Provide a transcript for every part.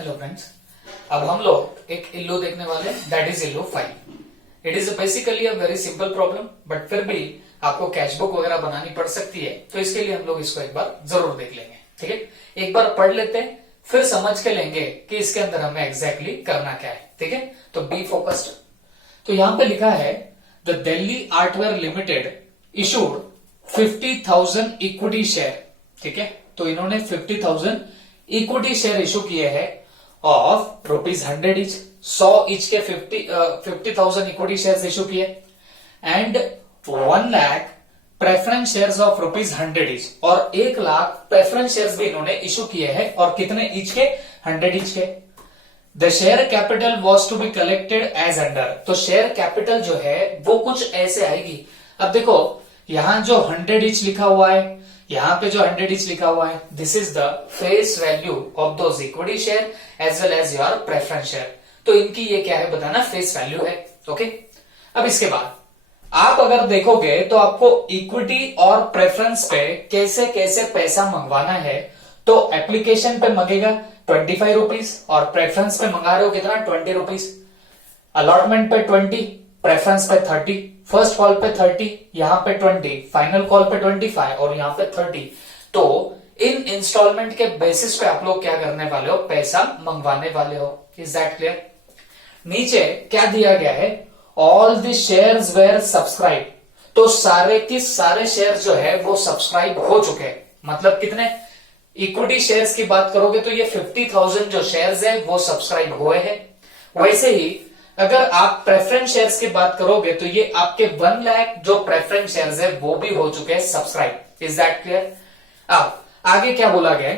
Hello friends, अब हम लोग एक इल्लू देखने वाले दैट इज इल्लू 5। It is basically a very simple problem, but फिर भी आपको कैशबुक वगैरह बनानी पड़ सकती है, तो इसके लिए हम लोग इसको एक बार जरूर देख लेंगे। ठीक है, एक बार पढ़ लेते हैं, फिर समझ के लेंगे कि इसके अंदर हमें एग्जैक्टली करना क्या है। ठीक है, तो बी फोकस्ड। तो यहां पे लिखा है the Delhi artware limited issued 50,000 equity share. ठीक है, तो इन्होंने 50,000 इक्विटी शेयर इशू किए हैं ऑफ ₹100 ईच, 100 ईच के 50,000 इक्विटी शेयर इशू किए and 1 lakh preference shares of ₹100 each, और 1 लाख प्रेफरेंस शेयर्स भी इन्होंने इशू किए हैं, और कितने ईच के? 100 ईच के। The share capital was to be collected as under. तो शेयर कैपिटल जो है वो कुछ ऐसे आएगी। अब देखो, यहां जो 100 ईच लिखा हुआ है, यहां पे जो 100 ईच लिखा हुआ है, this is the face value of those equity share as well as your preference share. तो इनकी ये क्या है बताना, फेस वैल्यू है। ओके, अब इसके बाद आप अगर देखोगे तो आपको इक्विटी और प्रेफरेंस पे कैसे कैसे पैसा मंगवाना है। तो एप्लीकेशन पे मंगेगा ₹25 और प्रेफरेंस पे मंगा रहे हो कितना? ₹20। अलॉटमेंट पे 20, प्रेफरेंस पे 30, फर्स्ट कॉल पे 30, यहां पे 20, फाइनल कॉल पे 25 और यहां पे 30। तो इन इंस्टॉलमेंट के बेसिस पे आप लोग क्या करने वाले हो? पैसा मंगवाने वाले हो। Is that clear? नीचे क्या दिया गया है? All the shares where subscribe. तो सारे के सारे शेयर जो है वो सब्सक्राइब हो चुके हैं। मतलब कितने? इक्विटी शेयर्स की बात करोगे तो ये 50,000 जो शेयर्स है वो सब्सक्राइब हुए हैं। वैसे ही अगर आप प्रेफरेंस शेयर्स की बात करोगे तो ये आपके 1 लाख जो प्रेफरेंस शेयर्स है वो भी हो चुके हैं सब्सक्राइब। Is that clear? अब आगे क्या बोला गया?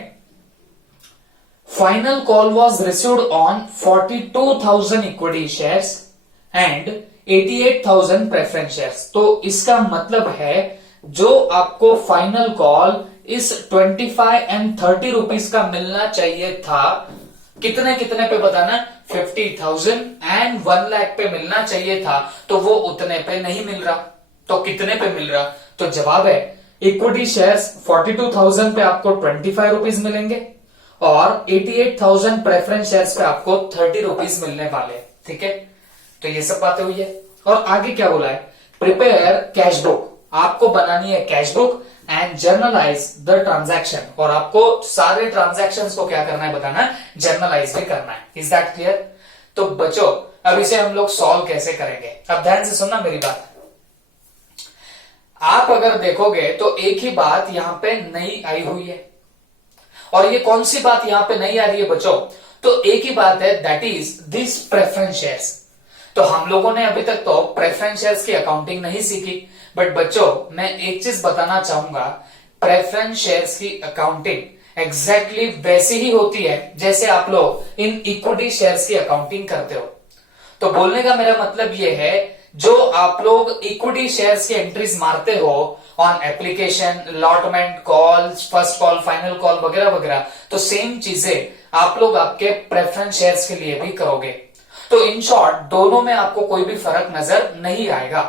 Final call was received on 42,000 equity shares and 88,000 preference shares. तो इसका मतलब है जो आपको फाइनल कॉल इस 25 एंड 30 रुपीज का मिलना चाहिए था, कितने कितने पे बताना? 50,000 एंड 1 लाख पे मिलना चाहिए था, तो वो उतने पे नहीं मिल रहा। तो कितने पे मिल रहा? तो जवाब है इक्विटी शेयर्स 42,000 पे आपको 25 रुपीज मिलेंगे और 88,000 प्रेफरेंस शेयर्स पे आपको 30 रुपीज मिलने वाले। ठीक है, तो ये सब बातें हुई है। और आगे क्या बोला है? Prepare cash book. आपको बनानी है cash book and generalized the transaction, और आपको सारे ट्रांजैक्शंस को क्या करना है बताना? जर्नलाइज भी करना है। Is that clear? तो बच्चों, अब इसे हम लोग सॉल्व कैसे करेंगे? अब ध्यान से सुनना मेरी बात। आप अगर देखोगे तो एक ही बात यहां पे नई आई हुई है, और ये कौन सी बात यहां पे नई आ रही है बच्चों? तो एक ही बात है, that is this preference shares. तो हम लोगों ने अभी तक तो प्रेफरेंस शेयर्स की अकाउंटिंग नहीं सीखी, बट बच्चों मैं एक चीज बताना चाहूंगा, प्रेफरेंस शेयर्स की अकाउंटिंग एग्जैक्टली वैसी ही होती है जैसे आप लोग इन इक्विटी शेयर्स की अकाउंटिंग करते हो। तो बोलने का मेरा मतलब ये है, जो आप लोग इक्विटी शेयर्स की एंट्रीज मारते हो on application, allotment, call, first call, final call वगैरह वगैरह, तो सेम चीजें आप लोग आपके प्रेफरेंस शेयर्स के लिए भी करोगे। तो इन शॉर्ट दोनों में आपको कोई भी फर्क नजर नहीं आएगा।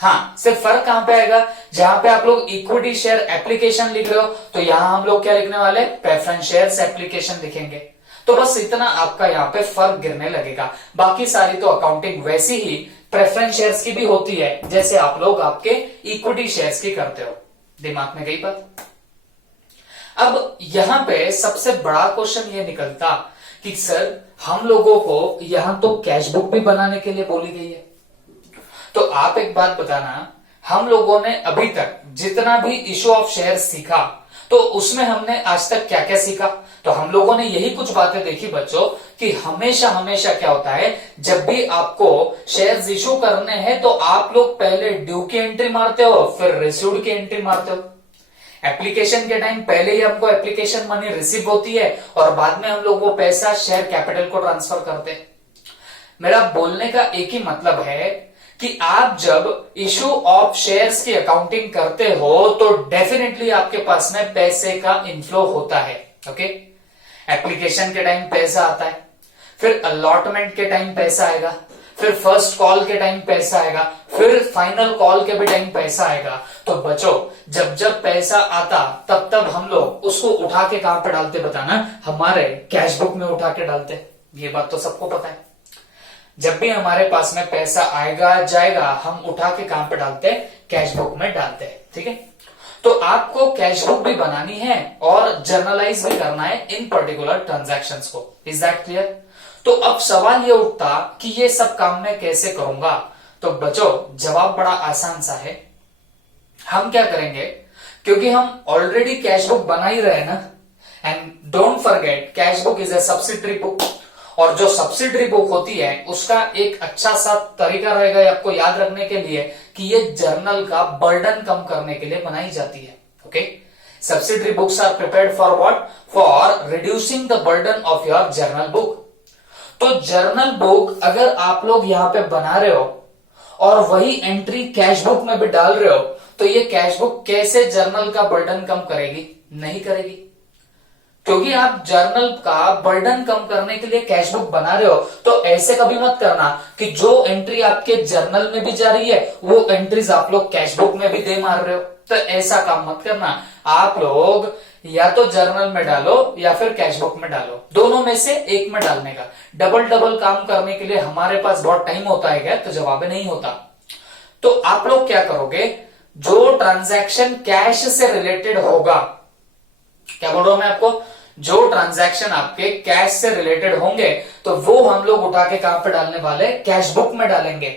हाँ, सिर्फ फर्क कहां पे आएगा? जहां पे आप लोग इक्विटी शेयर एप्लीकेशन लिख रहे हो तो यहां हम लोग क्या लिखने वाले? प्रेफरेंस शेयर्स एप्लीकेशन लिखेंगे। तो बस इतना आपका यहां पे फर्क गिरने लगेगा। बाकी सारी तो अकाउंटिंग वैसी ही प्रेफरेंस शेयर्स की भी होती है जैसे आप लोग आपके इक्विटी शेयर्स की करते हो। दिमाग में गई बात? अब यहां पे सबसे बड़ा क्वेश्चन ये निकलता कि सर हम लोगों को यहां तो कैश बुक भी बनाने के लिए बोली गई है, तो आप एक बात बताना, हम लोगों ने अभी तक जितना भी इशू ऑफ शेयर सीखा तो उसमें हमने आज तक क्या क्या सीखा? तो हम लोगों ने यही कुछ बातें देखी बच्चों कि हमेशा हमेशा क्या होता है, जब भी आपको शेयर्स इशू करने हैं तो आप लोग पहले ड्यू की एंट्री मारते हो, फिर रिसीव्ड की एंट्री मारते हो। एप्लीकेशन के टाइम पहले ही हमको एप्लीकेशन मनी रिसीव होती है और बाद में हम लोग वो पैसा शेयर कैपिटल को ट्रांसफर करते हैं। मेरा बोलने का एक ही मतलब है कि आप जब इशू ऑफ शेयर्स की अकाउंटिंग करते हो तो डेफिनेटली आपके पास में पैसे का इनफ्लो होता है। ओके, एप्लीकेशन के टाइम पैसा आता है, फिर अलॉटमेंट के टाइम पैसा आएगा, फिर फर्स्ट कॉल के टाइम पैसा आएगा, फिर फाइनल कॉल के भी टाइम पैसा आएगा। तो बच्चों जब जब पैसा आता तब तब हम लोग उसको उठा के कहां पे डालते बताना, हमारे कैश बुक में उठा के डालते। ये बात तो सबको पता है। जब भी हमारे पास में पैसा आएगा जाएगा हम उठा के कहां पे डालते हैं, कैश बुक में डालते हैं। ठीक है, तो आपको कैश बुक भी बनानी है और जर्नलाइज भी करना है इन पर्टिकुलर ट्रांजैक्शंस को। Is that clear? तो अब सवाल ये उठता कि ये सब काम मैं कैसे करूंगा। तो बच्चों जवाब बड़ा आसान सा है। हम क्या करेंगे, क्योंकि हम ऑलरेडी कैश बुक बना ही रहे ना, and don't forget cash book is a subsidiary book, और जो सब्सिडरी बुक होती है उसका एक अच्छा सा तरीका रहेगा आपको याद रखने के लिए कि ये जर्नल का बर्डन कम करने के लिए बनाई जाती है। Okay, subsidiary books are prepared for what? For reducing the burden of your journal book. तो जर्नल बुक अगर आप लोग यहां पे बना रहे हो और वही एंट्री कैश बुक में भी डाल रहे हो, तो ये कैश बुक कैसे जर्नल का बर्डन कम करेगी? नहीं करेगी, क्योंकि आप जर्नल का बर्डन कम करने के लिए कैश बुक बना रहे हो। तो ऐसे कभी मत करना कि जो एंट्री आपके जर्नल में भी जा रही है वो एंट्रीज आप लोग कैश बुक में भी दे मार रहे हो। तो ऐसा काम मत करना। आप लोग या तो जर्नल में डालो या फिर कैश बुक में डालो, दोनों में से एक में डालने का। डबल डबल काम करने के लिए हमारे पास बहुत टाइम होता है क्या? तो जवाब नहीं होता। तो आप लोग क्या करोगे, जो ट्रांजैक्शन कैश से रिलेटेड होगा, क्या बोल रहा हूं मैं आपको, जो ट्रांजैक्शन आपके कैश से रिलेटेड होंगे तो वो हम लोग उठा के कहां पे डालने वाले, कैश बुक में डालेंगे।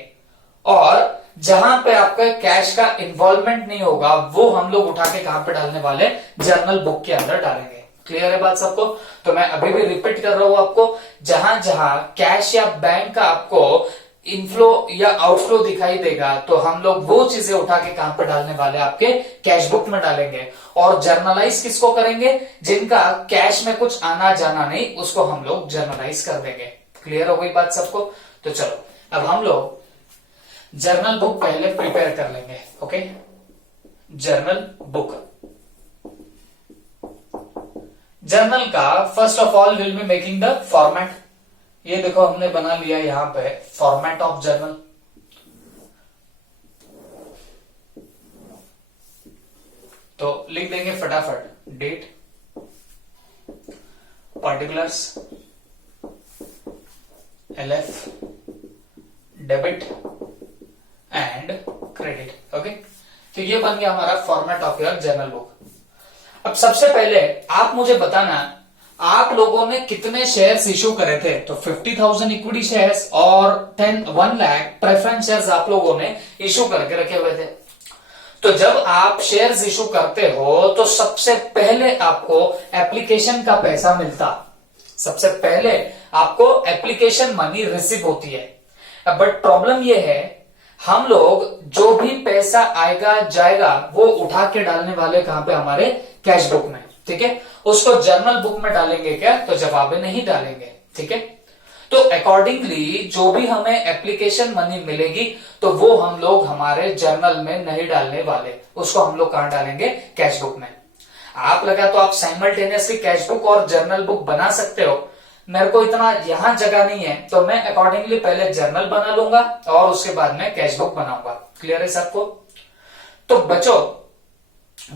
और जहां पे आपका कैश का इन्वॉल्वमेंट नहीं होगा वो हम लोग उठा के कहां पे डालने वाले, जर्नल बुक के अंदर डालेंगे। क्लियर है बात सबको? तो मैं अभी भी रिपीट कर रहा हूं आपको, जहां जहां कैश या बैंक का आपको इनफ्लो या आउटफ्लो दिखाई देगा तो हम लोग वो चीजें उठा के कहां पे डालने वाले, आपके कैश बुक में डालेंगे। और जर्नलाइज किसको करेंगे? जिनका कैश में कुछ आना जाना नहीं, उसको हम लोग जर्नलाइज कर देंगे। क्लियर हो गई बात सबको? तो चलो अब हम लोग जर्नल बुक पहले प्रिपेयर कर लेंगे। ओके, जर्नल बुक, जर्नल का first of all will be making the format. ये देखो हमने बना लिया यहां पे फॉर्मेट ऑफ जर्नल। तो लिख देंगे फटाफट, date, particulars, LF, debit and credit. Okay, तो ये बन गया हमारा format of your journal book. अब सबसे पहले आप मुझे बताना, आप लोगों ने कितने शेयर्स इशू करे थे? तो 50,000 इक्विटी शेयर्स और 1 लाख प्रेफरेंस शेयर्स आप लोगों ने इशू करके रखे हुए थे। तो जब आप शेयर्स इशू करते हो तो सबसे पहले आपको एप्लीकेशन का पैसा मिलता, सबसे पहले आपको एप्लीकेशन मनी रिसीव होती है। बट प्रॉब्लम यह है, हम लोग जो भी पैसा आएगा जाएगा वो उठा के डालने वाले कहां पे, हमारे कैश बुक में। ठीक है, उसको जर्नल बुक में डालेंगे क्या? तो जवाब नहीं डालेंगे। ठीक है, तो अकॉर्डिंगली जो भी हमें एप्लीकेशन मनी मिलेगी तो वो हम लोग हमारे जर्नल में नहीं डालने वाले, उसको हम लोग कहां डालेंगे, कैश बुक में। आप लगा तो आप साइमल्टेनियसली कैश बुक और जर्नल बुक बना सकते हो, मेरे को इतना यहां जगह नहीं है तो मैं अकॉर्डिंगली पहले जर्नल बना लूंगा और उसके बाद में कैश बुक बनाऊंगा। क्लियर है सबको? तो बच्चों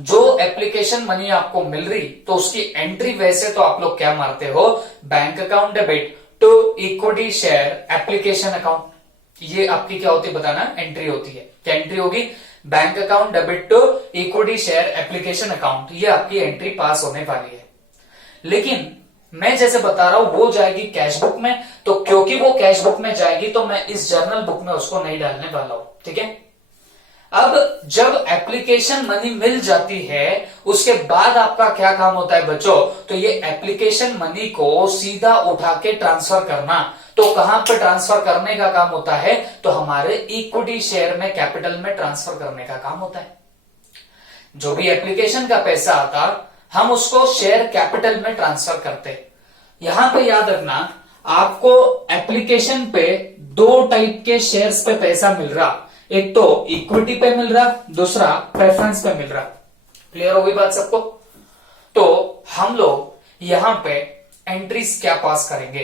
जो एप्लीकेशन मनी आपको मिल रही तो उसकी एंट्री वैसे तो आप लोग क्या मारते हो, bank account debit to equity share application account. ये आपकी क्या होती है बताना, एंट्री होती है। क्या एंट्री होगी? Bank account debit to equity share application account, ये आपकी एंट्री पास होने वाली है। लेकिन मैं जैसे बता रहा हूं वो जाएगी कैश बुक में, तो क्योंकि वो कैश बुक में जाएगी तो मैं इस जर्नल बुक में उसको नहीं डालने वाला हूं। ठीक है, अब जब एप्लीकेशन मनी मिल जाती है उसके बाद आपका क्या काम होता है बच्चों, तो ये एप्लीकेशन मनी को सीधा उठा के ट्रांसफर करना। तो कहां पे ट्रांसफर करने का काम होता है, तो हमारे इक्विटी शेयर में, कैपिटल में ट्रांसफर करने का काम होता है। जो भी एप्लीकेशन का पैसा आता हम उसको शेयर कैपिटल में ट्रांसफर करते। यहां पे याद रखना, आपको एप्लीकेशन पे 2 टाइप के शेयर्स पे पैसा मिल रहा, एक तो इक्विटी पे मिल रहा, दूसरा प्रेफरेंस पे मिल रहा। क्लियर हो गई बात सबको? तो हम लोग यहां पे एंट्रीज क्या पास करेंगे,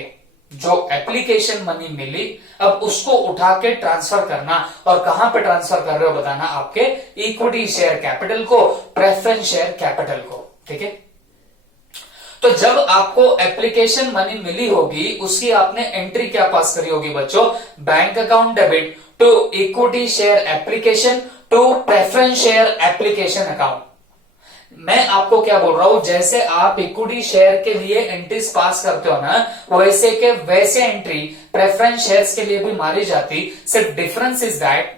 जो एप्लीकेशन मनी मिली अब उसको उठा के ट्रांसफर करना, और कहां पे ट्रांसफर कर रहे हो बताना, आपके इक्विटी शेयर कैपिटल को, प्रेफरेंस शेयर कैपिटल को। ठीक है, तो जब आपको एप्लीकेशन मनी मिली होगी उसकी आपने एंट्री क्या पास करी होगी बच्चों, bank account debit to equity share application to preference share application account. मैं आपको क्या बोल रहा हूं, जैसे आप इक्विटी शेयर के लिए एंट्रीज पास करते हो ना, वैसे के वैसे एंट्री प्रेफरेंस शेयर्स के लिए भी मारी जाती, सिर्फ डिफरेंस इज दैट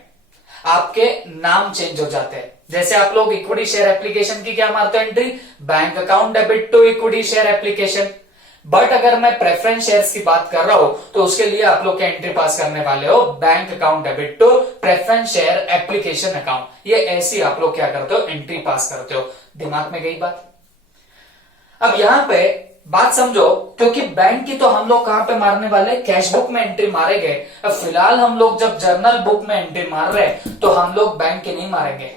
आपके नाम चेंज हो जाते हैं। जैसे आप लोग इक्विटी शेयर एप्लीकेशन की क्या मारते हो entry, bank account debit to equity share application, but अगर मैं प्रेफरेंस शेयर्स की बात कर रहा हूं तो उसके लिए आप लोग क्या एंट्री पास करने वाले हो, bank account debit to preference share application account. ये ऐसी आप लोग क्या करते हो, एंट्री पास करते हो। दिमाग में गई बात। अब यहां पे बात समझो, क्योंकि बैंक की तो हम लोग कहां पे मारने वाले, कैश बुक में एंट्री मारेंगे। अब फिलहाल हम लोग जब जर्नल बुक में एंट्री मार रहे हैं तो हम लोग बैंक की नहीं मारेंगे।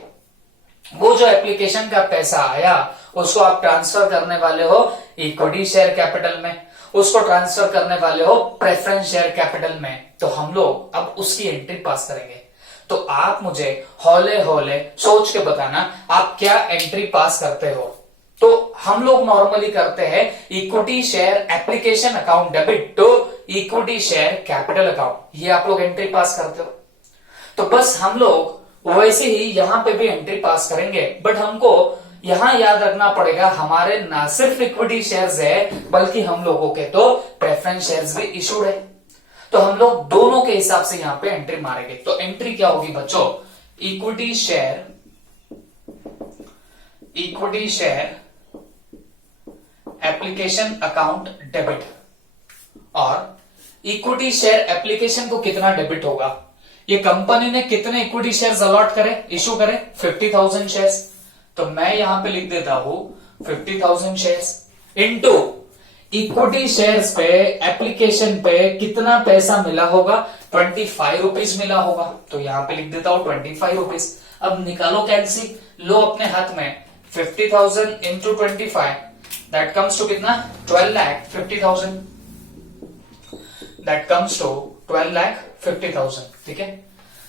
वो जो एप्लीकेशन का पैसा आया उसको आप ट्रांसफर करने वाले हो इक्विटी शेयर कैपिटल में, उसको ट्रांसफर करने वाले हो प्रेफरेंस शेयर कैपिटल में, तो हम लोग अब उसकी एंट्री पास करेंगे। तो आप मुझे हौले हौले सोच के बताना आप क्या एंट्री पास करते हो। तो हम लोग नॉर्मली करते हैं equity share application account debit to equity share capital account, ये आप लोग एंट्री पास करते हो। तो बस हम लोग वैसे ही यहां पे भी एंट्री पास करेंगे, बट हमको यहां याद रखना पड़ेगा हमारे ना सिर्फ इक्विटी शेयर्स है बल्कि हम लोगों के तो प्रेफरेंस शेयर्स भी इशूड है। तो हम लोग दोनों के हिसाब से यहां पे एंट्री मारेंगे। तो एंट्री क्या होगी बच्चों, equity share application account debit, और इक्विटी शेयर एप्लीकेशन को कितना डेबिट होगा, ये कंपनी ने कितने इक्विटी शेयर्स अलॉट करे, इशू करे, 50,000 शेयर्स। तो मैं यहां पे लिख देता हूं 50,000 शेयर्स इनटू इक्विटी शेयर्स पे एप्लीकेशन पे कितना पैसा मिला होगा, 25 रुपीज मिला होगा। तो यहां पे लिख देता हूं 25 रुपीज। अब निकालो कैलसी, लो अपने हाथ में, 50,000 इंटू 25 दैट कम्स टू कितना, 12,50,000, दैट कम्स टू 12,50,000। ठीक है,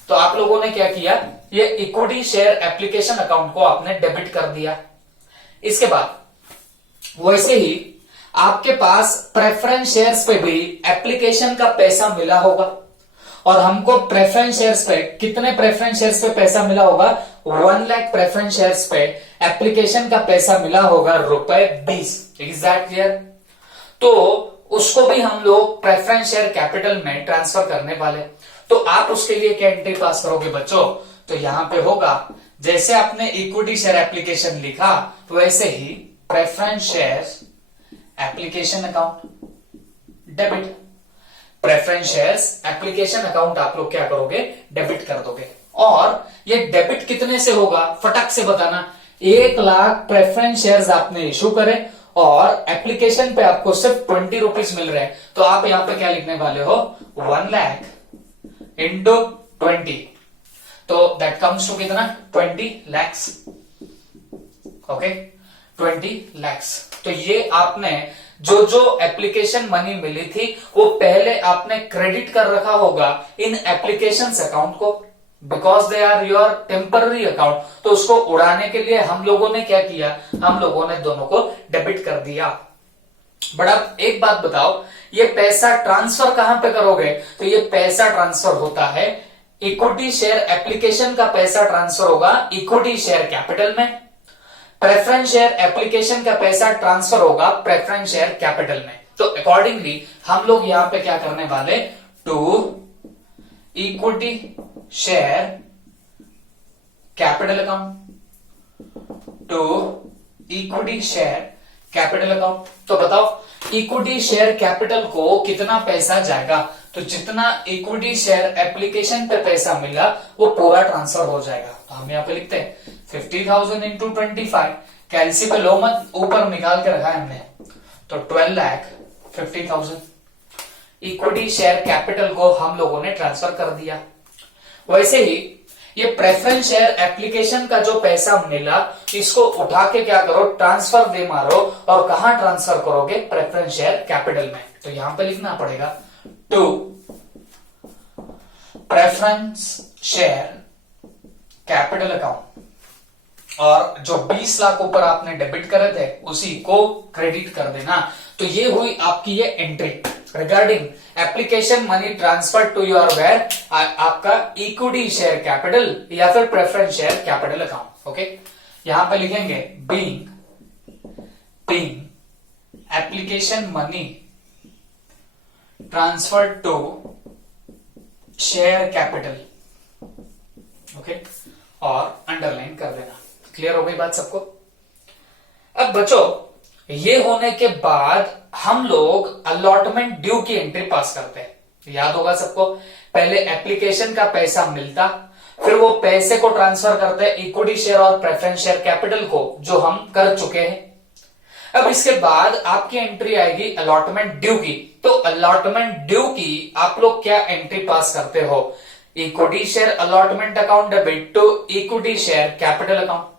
तो आप लोगों ने क्या किया, ये इक्विटी शेयर एप्लीकेशन अकाउंट को आपने डेबिट कर दिया। इसके बाद वैसे ही आपके पास प्रेफरेंस शेयर्स पे भी एप्लीकेशन का पैसा मिला होगा, और हमको प्रेफरेंस शेयर्स पे कितने प्रेफरेंस शेयर्स पे पैसा मिला होगा, 1 लाख प्रेफरेंस शेयर्स पे एप्लीकेशन का पैसा मिला होगा ₹20। Is that clear? तो उसको भी हम लोग प्रेफरेंस शेयर कैपिटल में ट्रांसफर करने वाले। तो आप उसके लिए क्या एंट्री पास करोगे बच्चों, तो यहां पे होगा जैसे आपने इक्विटी शेयर एप्लीकेशन लिखा वैसे ही preference share application account debit, preference shares application account आप लोग क्या करोगे, डेबिट कर दोगे। और ये डेबिट कितने से होगा, फटक से बताना। 1 लाख प्रेफरेंस शेयर्स आपने इशू करे और एप्लीकेशन पे आपको सिर्फ 20 रुपीज मिल रहे हैं, तो आप यहां पे क्या लिखने वाले हो, 1 लाख इंटू 20, तो दैट कम्स टू कितना, 20 लैक्स। ओके, 20 लैक्स। तो ये आपने जो जो एप्लीकेशन मनी मिली थी वो पहले आपने क्रेडिट कर रखा होगा इन एप्लीकेशन अकाउंट को, because they are your temporary account. तो उसको उड़ाने के लिए हम लोगों ने क्या किया, हम लोगों ने दोनों को डेबिट कर दिया। बट अब एक बात बताओ, ये पैसा ट्रांसफर कहां पे करोगे, तो ये पैसा ट्रांसफर होता है इक्विटी शेयर एप्लीकेशन का पैसा ट्रांसफर होगा इक्विटी शेयर कैपिटल में, प्रेफरेंस शेयर एप्लीकेशन का पैसा ट्रांसफर होगा प्रेफरेंस शेयर कैपिटल में। तो अकॉर्डिंगली हम लोग यहां पे क्या करने वाले, to equity share capital account to equity share capital account. तो बताओ इक्विटी शेयर कैपिटल को कितना पैसा जाएगा, तो जितना इक्विटी शेयर एप्लीकेशन पे पैसा मिला वो पूरा ट्रांसफर हो जाएगा। तो हम यहां पे लिखते हैं 50,000 इंटू 25, कैलसी पे लो मत, ऊपर निकाल के रखा है हमने, तो 12,50,000 इक्विटी शेयर कैपिटल को हम लोगों ने ट्रांसफर कर दिया। वैसे ही ये प्रेफरेंस शेयर एप्लीकेशन का जो पैसा मिला इसको उठा के क्या करो, ट्रांसफर दे मारो, और कहां ट्रांसफर करोगे, प्रेफरेंस शेयर कैपिटल में। तो यहां पे लिखना पड़ेगा to preference share capital account, और जो 20 लाख ऊपर आपने डेबिट करे थे उसी को क्रेडिट कर देना। तो ये हुई आपकी ये entry regarding application money transfer to your where, आपका इक्विटी शेयर कैपिटल या फिर preference share capital account. Okay, यहां पे लिखेंगे being application money transfer to share capital. Okay, और अंडरलाइन कर देना। क्लियर हो गई बात सबको? अब बच्चों, ये होने के बाद हम लोग अलॉटमेंट ड्यू की एंट्री पास करते हैं। याद होगा सबको, पहले एप्लीकेशन का पैसा मिलता, फिर वो पैसे को ट्रांसफर करते हैं इक्विटी शेयर और प्रेफरेंस शेयर कैपिटल को, जो हम कर चुके हैं। अब इसके बाद आपकी एंट्री आएगी अलॉटमेंट ड्यू की। तो अलॉटमेंट ड्यू की आप लोग क्या एंट्री पास करते हो, equity share allotment account debit to equity share capital account.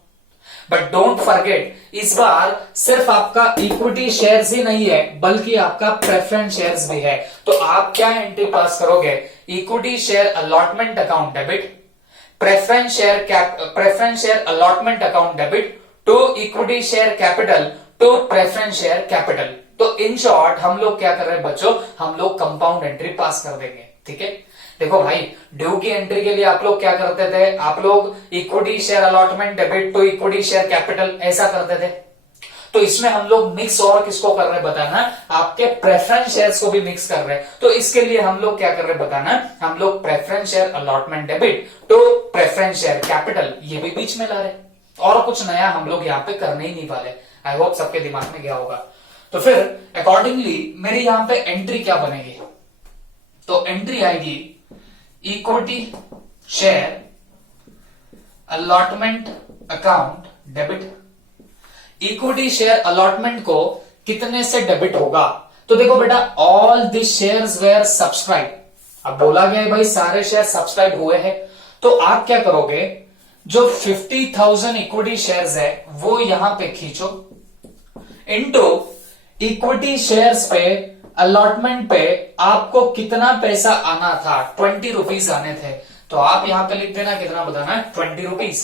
But don't forget, इस बार सिर्फ आपका इक्विटी शेयर्स ही नहीं है बल्कि आपका प्रेफरेंस शेयर्स भी है। तो आप क्या एंट्री पास करोगे, equity share allotment account debit, preference share allotment account debit to equity share capital to preference share capital. तो इन शॉर्ट हम लोग क्या कर रहे हैं बच्चों, हम लोग कंपाउंड एंट्री पास कर देंगे। ठीक है, देखो भाई, ड्यू की एंट्री के लिए आप लोग क्या करते थे, आप लोग equity share allotment debit to equity share capital ऐसा करते थे। तो इसमें हम लोग मिक्स और किसको कर रहे हैं बताना, आपके प्रेफरेंस शेयर्स को भी मिक्स कर रहे हैं। तो इसके लिए हम लोग क्या कर रहे हैं बताना, हम लोग preference share allotment debit to preference share capital ये भी बीच में ला रहे, और कुछ नया हम लोग यहाँ पे करने ही नहीं वाले। आई होप सबके दिमाग में गया होगा। तो फिर अकॉर्डिंगली मेरी यहाँ पे एंट्री क्या बनेगी, तो एंट्री आएगी equity share allotment account debit. Equity share allotment को कितने से डेबिट होगा, तो देखो बेटा, all this shares where subscribe. अब बोला गया है भाई सारे शेयर सब्सक्राइब हुए हैं, तो आप क्या करोगे, जो 50,000 इक्विटी शेयर्स है वो यहां पे खींचो, इनटू इक्विटी शेयर्स पे अलॉटमेंट पे आपको कितना पैसा आना था, 20 रुपीज आने थे। तो आप यहां पे लिख देना, कितना बताना है, 20 रुपीज।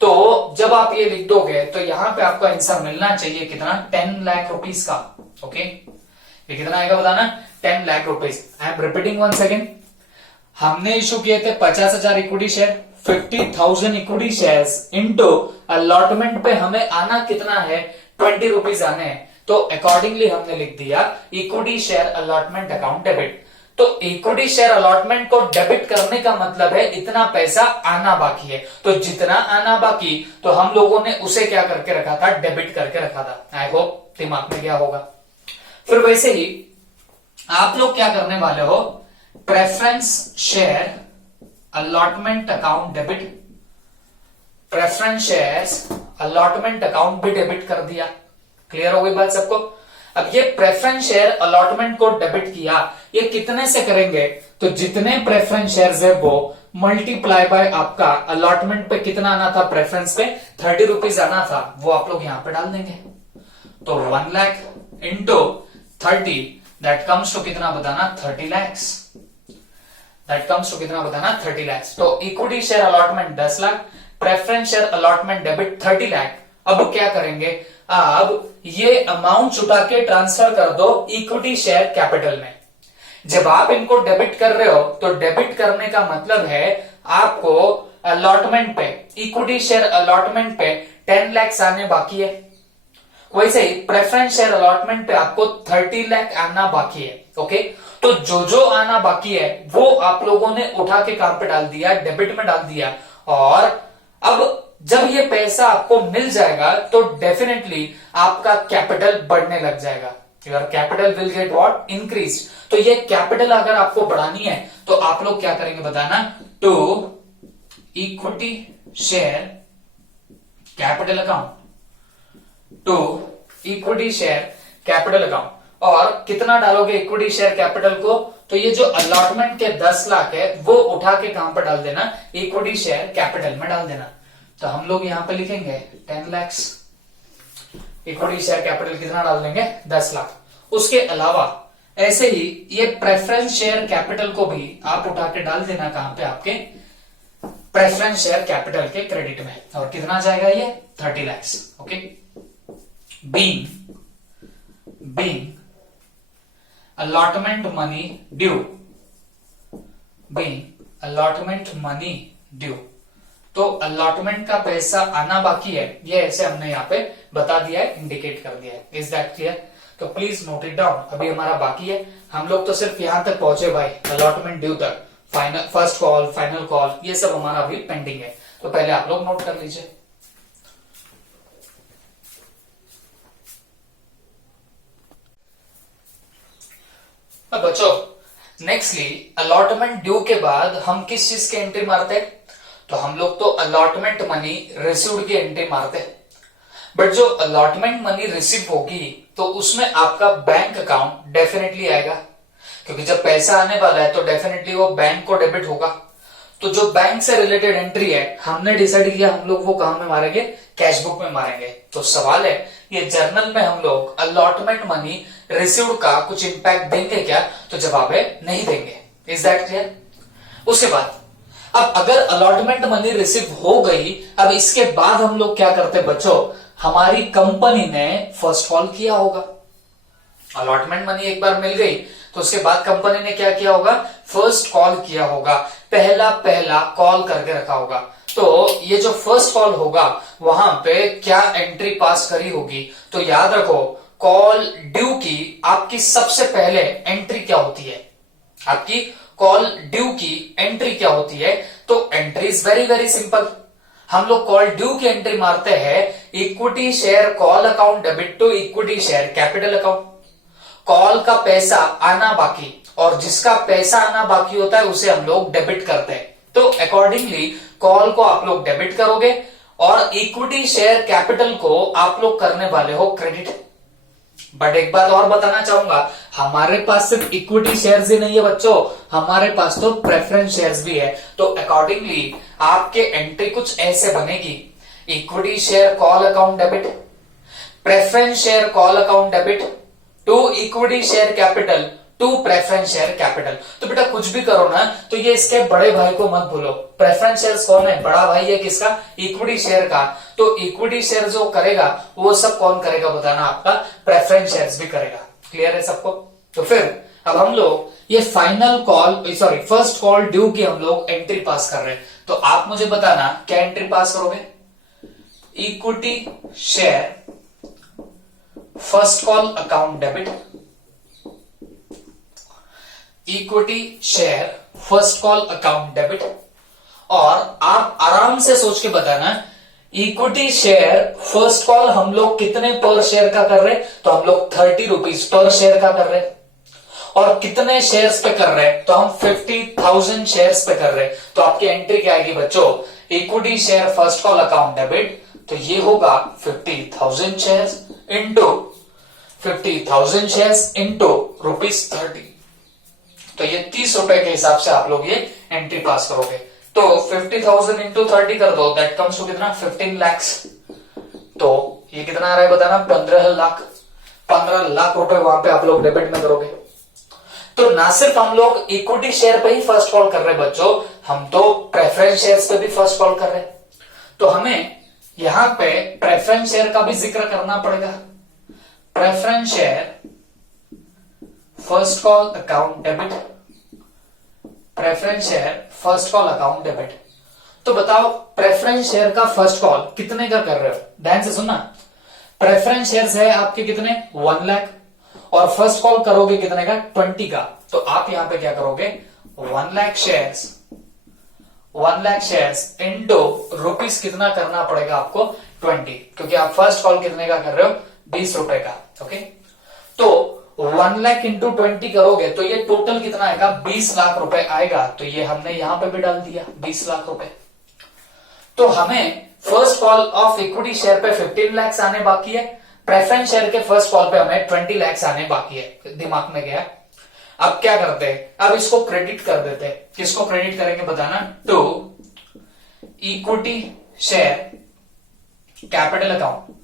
तो जब आप ये लिख दोगे तो यहां पे आपका आंसर मिलना चाहिए कितना, 10 लाख रुपीज का। ओके, ये कितना आएगा बताना, 10 lakh rupees. I am repeating one second, हमने इशू किए थे 50,000 equity share, 50,000 equity shares into allotment पे हमें आना कितना है, 20 रुपीज आने हैं। तो अकॉर्डिंगली हमने लिख दिया equity share allotment account debit. तो इक्विटी शेयर अलॉटमेंट को डेबिट करने का मतलब है इतना पैसा आना बाकी है। तो जितना आना बाकी, तो हम लोगों ने उसे क्या करके रखा था, डेबिट करके रखा था। आई होप दिमाग में क्या होगा। फिर वैसे ही आप लोग क्या करने वाले हो, preference share allotment account debit, preference shares allotment account भी डेबिट कर दिया। क्लियर हो गई बात सबको? अब ये प्रेफरेंस शेयर अलॉटमेंट को डेबिट किया, ये कितने से करेंगे, तो जितने प्रेफरेंस शेयर्स है वो मल्टीप्लाई बाय आपका अलॉटमेंट पे कितना आना था, प्रेफरेंस पे 30 रुपीज आना था, वो आप लोग यहां पे डाल देंगे। तो 1 lakh into 30 that comes to कितना बताना, 30 लैक्स। दैट कम्स टू कितना बताना, 30 लैक्स। तो equity share allotment 10 lakh, preference share allotment debit 30 lakh. अब क्या करेंगे, अब ये अमाउंट छुटा के ट्रांसफर कर दो इक्विटी शेयर कैपिटल में। जब आप इनको डेबिट कर रहे हो तो डेबिट करने का मतलब है आपको अलॉटमेंट पे, इक्विटी शेयर अलॉटमेंट पे 10 लाख आने बाकी है, वैसे ही प्रेफरेंस शेयर अलॉटमेंट पे आपको 30 लाख आना बाकी है। ओके, तो जो आना बाकी है वो आप लोगों ने उठा के कहां पे डाल दिया, डेबिट में डाल दिया। और अब जब ये पैसा आपको मिल जाएगा तो डेफिनेटली आपका कैपिटल बढ़ने लग जाएगा। Your capital will get what, increase. तो ये कैपिटल अगर आपको बढ़ानी है तो आप लोग क्या करेंगे बताना, to equity share capital account to equity share capital account. और कितना डालोगे इक्विटी शेयर कैपिटल को, तो ये जो अलॉटमेंट के 10 लाख है वो उठा के कहां पर डाल देना, इक्विटी शेयर कैपिटल में डाल देना। तो हम लोग यहां पे लिखेंगे 10 lakhs, इक्विटी शेयर कैपिटल कितना डाल देंगे 10 लाख। उसके अलावा ऐसे ही ये प्रेफरेंस शेयर कैपिटल को भी आप उठा के डाल देना कहां पे, आपके प्रेफरेंस शेयर कैपिटल के क्रेडिट में। और कितना जाएगा ये 30 lakhs। Okay, being allotment money due, being allotment money due, तो allotment का पैसा आना बाकी है, ये ऐसे हमने यहाँ पे बता दिया है, इंडिकेट कर दिया है। Is that clear? तो प्लीज नोट इट डाउन। अभी हमारा बाकी है, हम लोग तो सिर्फ यहां तक पहुंचे भाई, allotment due तक, final first call, final call, ये सब हमारा अभी पेंडिंग है। तो पहले आप लोग नोट कर लीजिए। अब बच्चों नेक्स्टली अलॉटमेंट ड्यू के बाद हम किस चीज की एंट्री मारते हैं? तो हम लोग तो अलॉटमेंट मनी रिसीव्ड की एंट्री मारते हैं। बट जो अलॉटमेंट मनी रिसीव होगी तो उसमें आपका बैंक अकाउंट डेफिनेटली आएगा, क्योंकि जब पैसा आने वाला है तो डेफिनेटली वो बैंक को डेबिट होगा। तो जो बैंक से रिलेटेड एंट्री है हमने डिसाइड किया हम लोग वो कहां में मारेंगे, कैश बुक में मारेंगे। तो सवाल है ये जर्नल में हम लोग अलॉटमेंट मनी रिसीव्ड का कुछ इंपैक्ट देंगे क्या? तो जवाब है नहीं देंगे। Is that clear? उसके बाद अब अगर अलॉटमेंट मनी रिसीव हो गई, अब इसके बाद हम लोग क्या करते हैं बच्चों, हमारी कंपनी ने फर्स्ट कॉल किया होगा। अलॉटमेंट मनी एक बार मिल गई तो उसके बाद कंपनी ने क्या किया होगा, फर्स्ट कॉल किया होगा, पहला कॉल करके रखा होगा। तो ये जो फर्स्ट कॉल होगा वहां पे क्या एंट्री पास करी होगी? तो याद रखो कॉल ड्यू की आपकी सबसे पहले एंट्री क्या होती है, आपकी कॉल ड्यू की एंट्री क्या होती है? तो entry is very very simple. हम लोग कॉल ड्यू की एंट्री मारते हैं equity share call account debit to equity share capital account. Call का पैसा आना बाकी और जिसका पैसा आना बाकी होता है उसे हम लोग डेबिट करते हैं। तो अकॉर्डिंगली कॉल को आप लोग डेबिट करोगे और इक्विटी शेयर कैपिटल को आप लोग करने वाले हो क्रेडिट। बट एक बात और बताना चाहूंगा, हमारे पास सिर्फ इक्विटी शेयर्स ही नहीं है बच्चों, हमारे पास तो प्रेफरेंस शेयर्स भी है। तो अकॉर्डिंगली आपके एंट्री कुछ ऐसे बनेगी, equity share call account debit, preference share call account debit to equity share capital to preference share capital. तो बेटा कुछ भी करो ना तो ये इसके बड़े भाई को मत भूलो। प्रेफरेंस शेयर्स कौन है, बड़ा भाई है किसका, इक्विटी शेयर का। तो इक्विटी शेयर जो करेगा वो सब कौन करेगा बताना, आपका प्रेफरेंस शेयर्स भी करेगा। क्लियर है सबको? तो फिर अब हम लोग ये final call sorry first call due की हम लोग एंट्री पास कर रहे हैं। तो आप मुझे बताना क्या एंट्री पास करोगे, equity share first call account debit, equity share first call account debit. और आप आराम से सोच के बताना इक्विटी शेयर फर्स्ट कॉल हम लोग कितने पर शेयर का कर रहे हैं? तो हम लोग 30 रुपीज पर शेयर का कर रहे हैं। और कितने शेयर्स पे कर रहे हैं? तो हम 50,000 शेयर्स पे कर रहे हैं। तो आपकी एंट्री क्या आएगी बच्चों, equity share first call account debit, तो ये होगा 50,000 शेयर्स इंटू 50,000 शेयर्स इंटू ₹30। तो ये 30 रुपए के हिसाब से आप लोग ये एंट्री पास करोगे। तो 50,000 इंटू 30 कर दो, दैट कम्स टू कितना, 15 lakhs। तो ये कितना आ रहा है बताना, 15 लाख। 15 लाख रुपए वहां पे आप लोग डेबिट में करोगे। तो ना सिर्फ हम लोग इक्विटी शेयर पे ही फर्स्ट कॉल कर रहे हैं बच्चों, हम तो प्रेफरेंस शेयर्स पे भी फर्स्ट कॉल कर रहे हैं। तो हमें यहां पे प्रेफरेंस शेयर का भी जिक्र करना पड़ेगा। Preference share first call account debit, preference share first call account debit. तो बताओ प्रेफरेंस शेयर का फर्स्ट कॉल कितने का कर रहे हो, ध्यान से सुनना। प्रेफरेंस शेयर्स है आपके कितने, 1 लाख, और फर्स्ट कॉल करोगे कितने का, 20 का। तो आप यहां पे क्या करोगे, 1 लाख शेयर्स इंटू रुपीस कितना करना पड़ेगा आपको, 20, क्योंकि आप फर्स्ट कॉल कितने का कर रहे हो, 20 रुपए का। ओके, तो 1 लाख इंटू 20 करोगे तो ये टोटल कितना आएगा, 20 लाख रुपए आएगा। तो ये हमने यहां पे भी डाल दिया 20 लाख रुपए। तो हमें first call of equity share पे 15 lakhs आने बाकी है, प्रेफरेंस शेयर के फर्स्ट कॉल पे हमें 20 lakhs आने बाकी है। दिमाग में गया? अब क्या करते हैं, अब इसको क्रेडिट कर देते हैं। किसको क्रेडिट करेंगे बताना, to equity share capital account,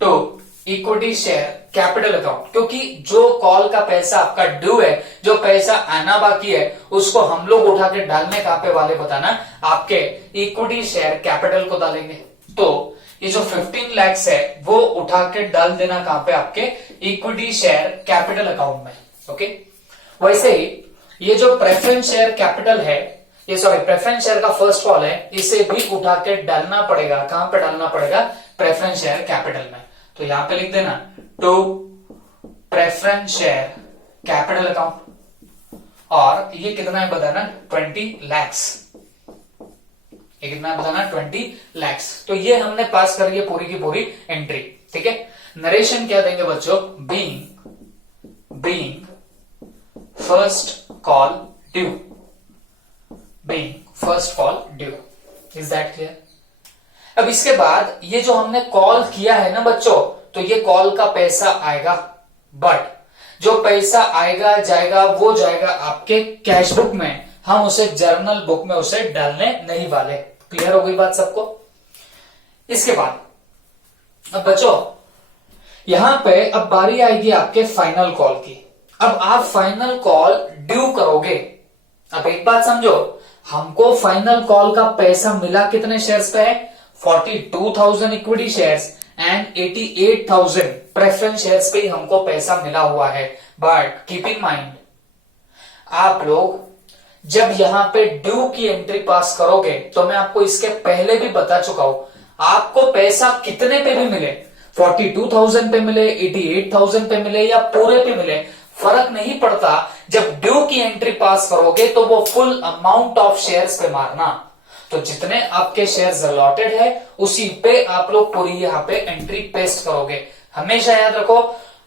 to equity share capital account. क्योंकि जो कॉल का पैसा आपका ड्यू है, जो पैसा आना बाकी है, उसको हम लोग उठा के डालने कहां पे वाले बताना, आपके इक्विटी शेयर कैपिटल को डालेंगे। तो ये जो 15 लाख है वो उठा के डाल देना कहां पे, आपके इक्विटी शेयर कैपिटल अकाउंट में। ओके, वैसे ही ये जो प्रेफरेंस शेयर कैपिटल है, ये सॉरी प्रेफरेंस शेयर का फर्स्ट कॉल है, इसे भी उठा के डालना पड़ेगा। कहां पे डालना पड़ेगा, प्रेफरेंस शेयर कैपिटल में। तो यहां पे लिख देना to preference share capital account, और ये कितना है बताना, 20 lakhs। ये कितना है बताना, 20 lakhs। तो ये हमने पास करी है पूरी की पूरी एंट्री। ठीक है, नरेशन क्या देंगे बच्चों, being first call due, being first call due. Is that clear? अब इसके बाद ये जो हमने कॉल किया है ना बच्चों, तो ये कॉल का पैसा आएगा, बट जो पैसा आएगा जाएगा वो जाएगा आपके कैश बुक में, हम उसे जर्नल बुक में उसे डालने नहीं वाले। क्लियर हो गई बात सबको? इसके बाद अब बच्चों यहां पे अब बारी आएगी आपके फाइनल कॉल की। अब आप फाइनल कॉल ड्यू करोगे। अब एक बात समझो, हमको फाइनल कॉल का पैसा मिला कितने शेयर्स पे है, 42,000 equity shares and 88,000 preference shares पे ही हमको पैसा मिला हुआ है। बट कीप इन माइंड, आप लोग जब यहां पे ड्यू की एंट्री पास करोगे, तो मैं आपको इसके पहले भी बता चुका हूं, आपको पैसा कितने पे भी मिले, 42,000 पे मिले, 88,000 पे मिले या पूरे पे मिले, फर्क नहीं पड़ता। जब ड्यू की एंट्री पास करोगे तो वो फुल अमाउंट ऑफ शेयर्स पे मारना। तो जितने आपके शेयर्स अलॉटेड है उसी पे आप लोग पूरी यहां पे एंट्री पेस्ट करोगे। हमेशा याद रखो,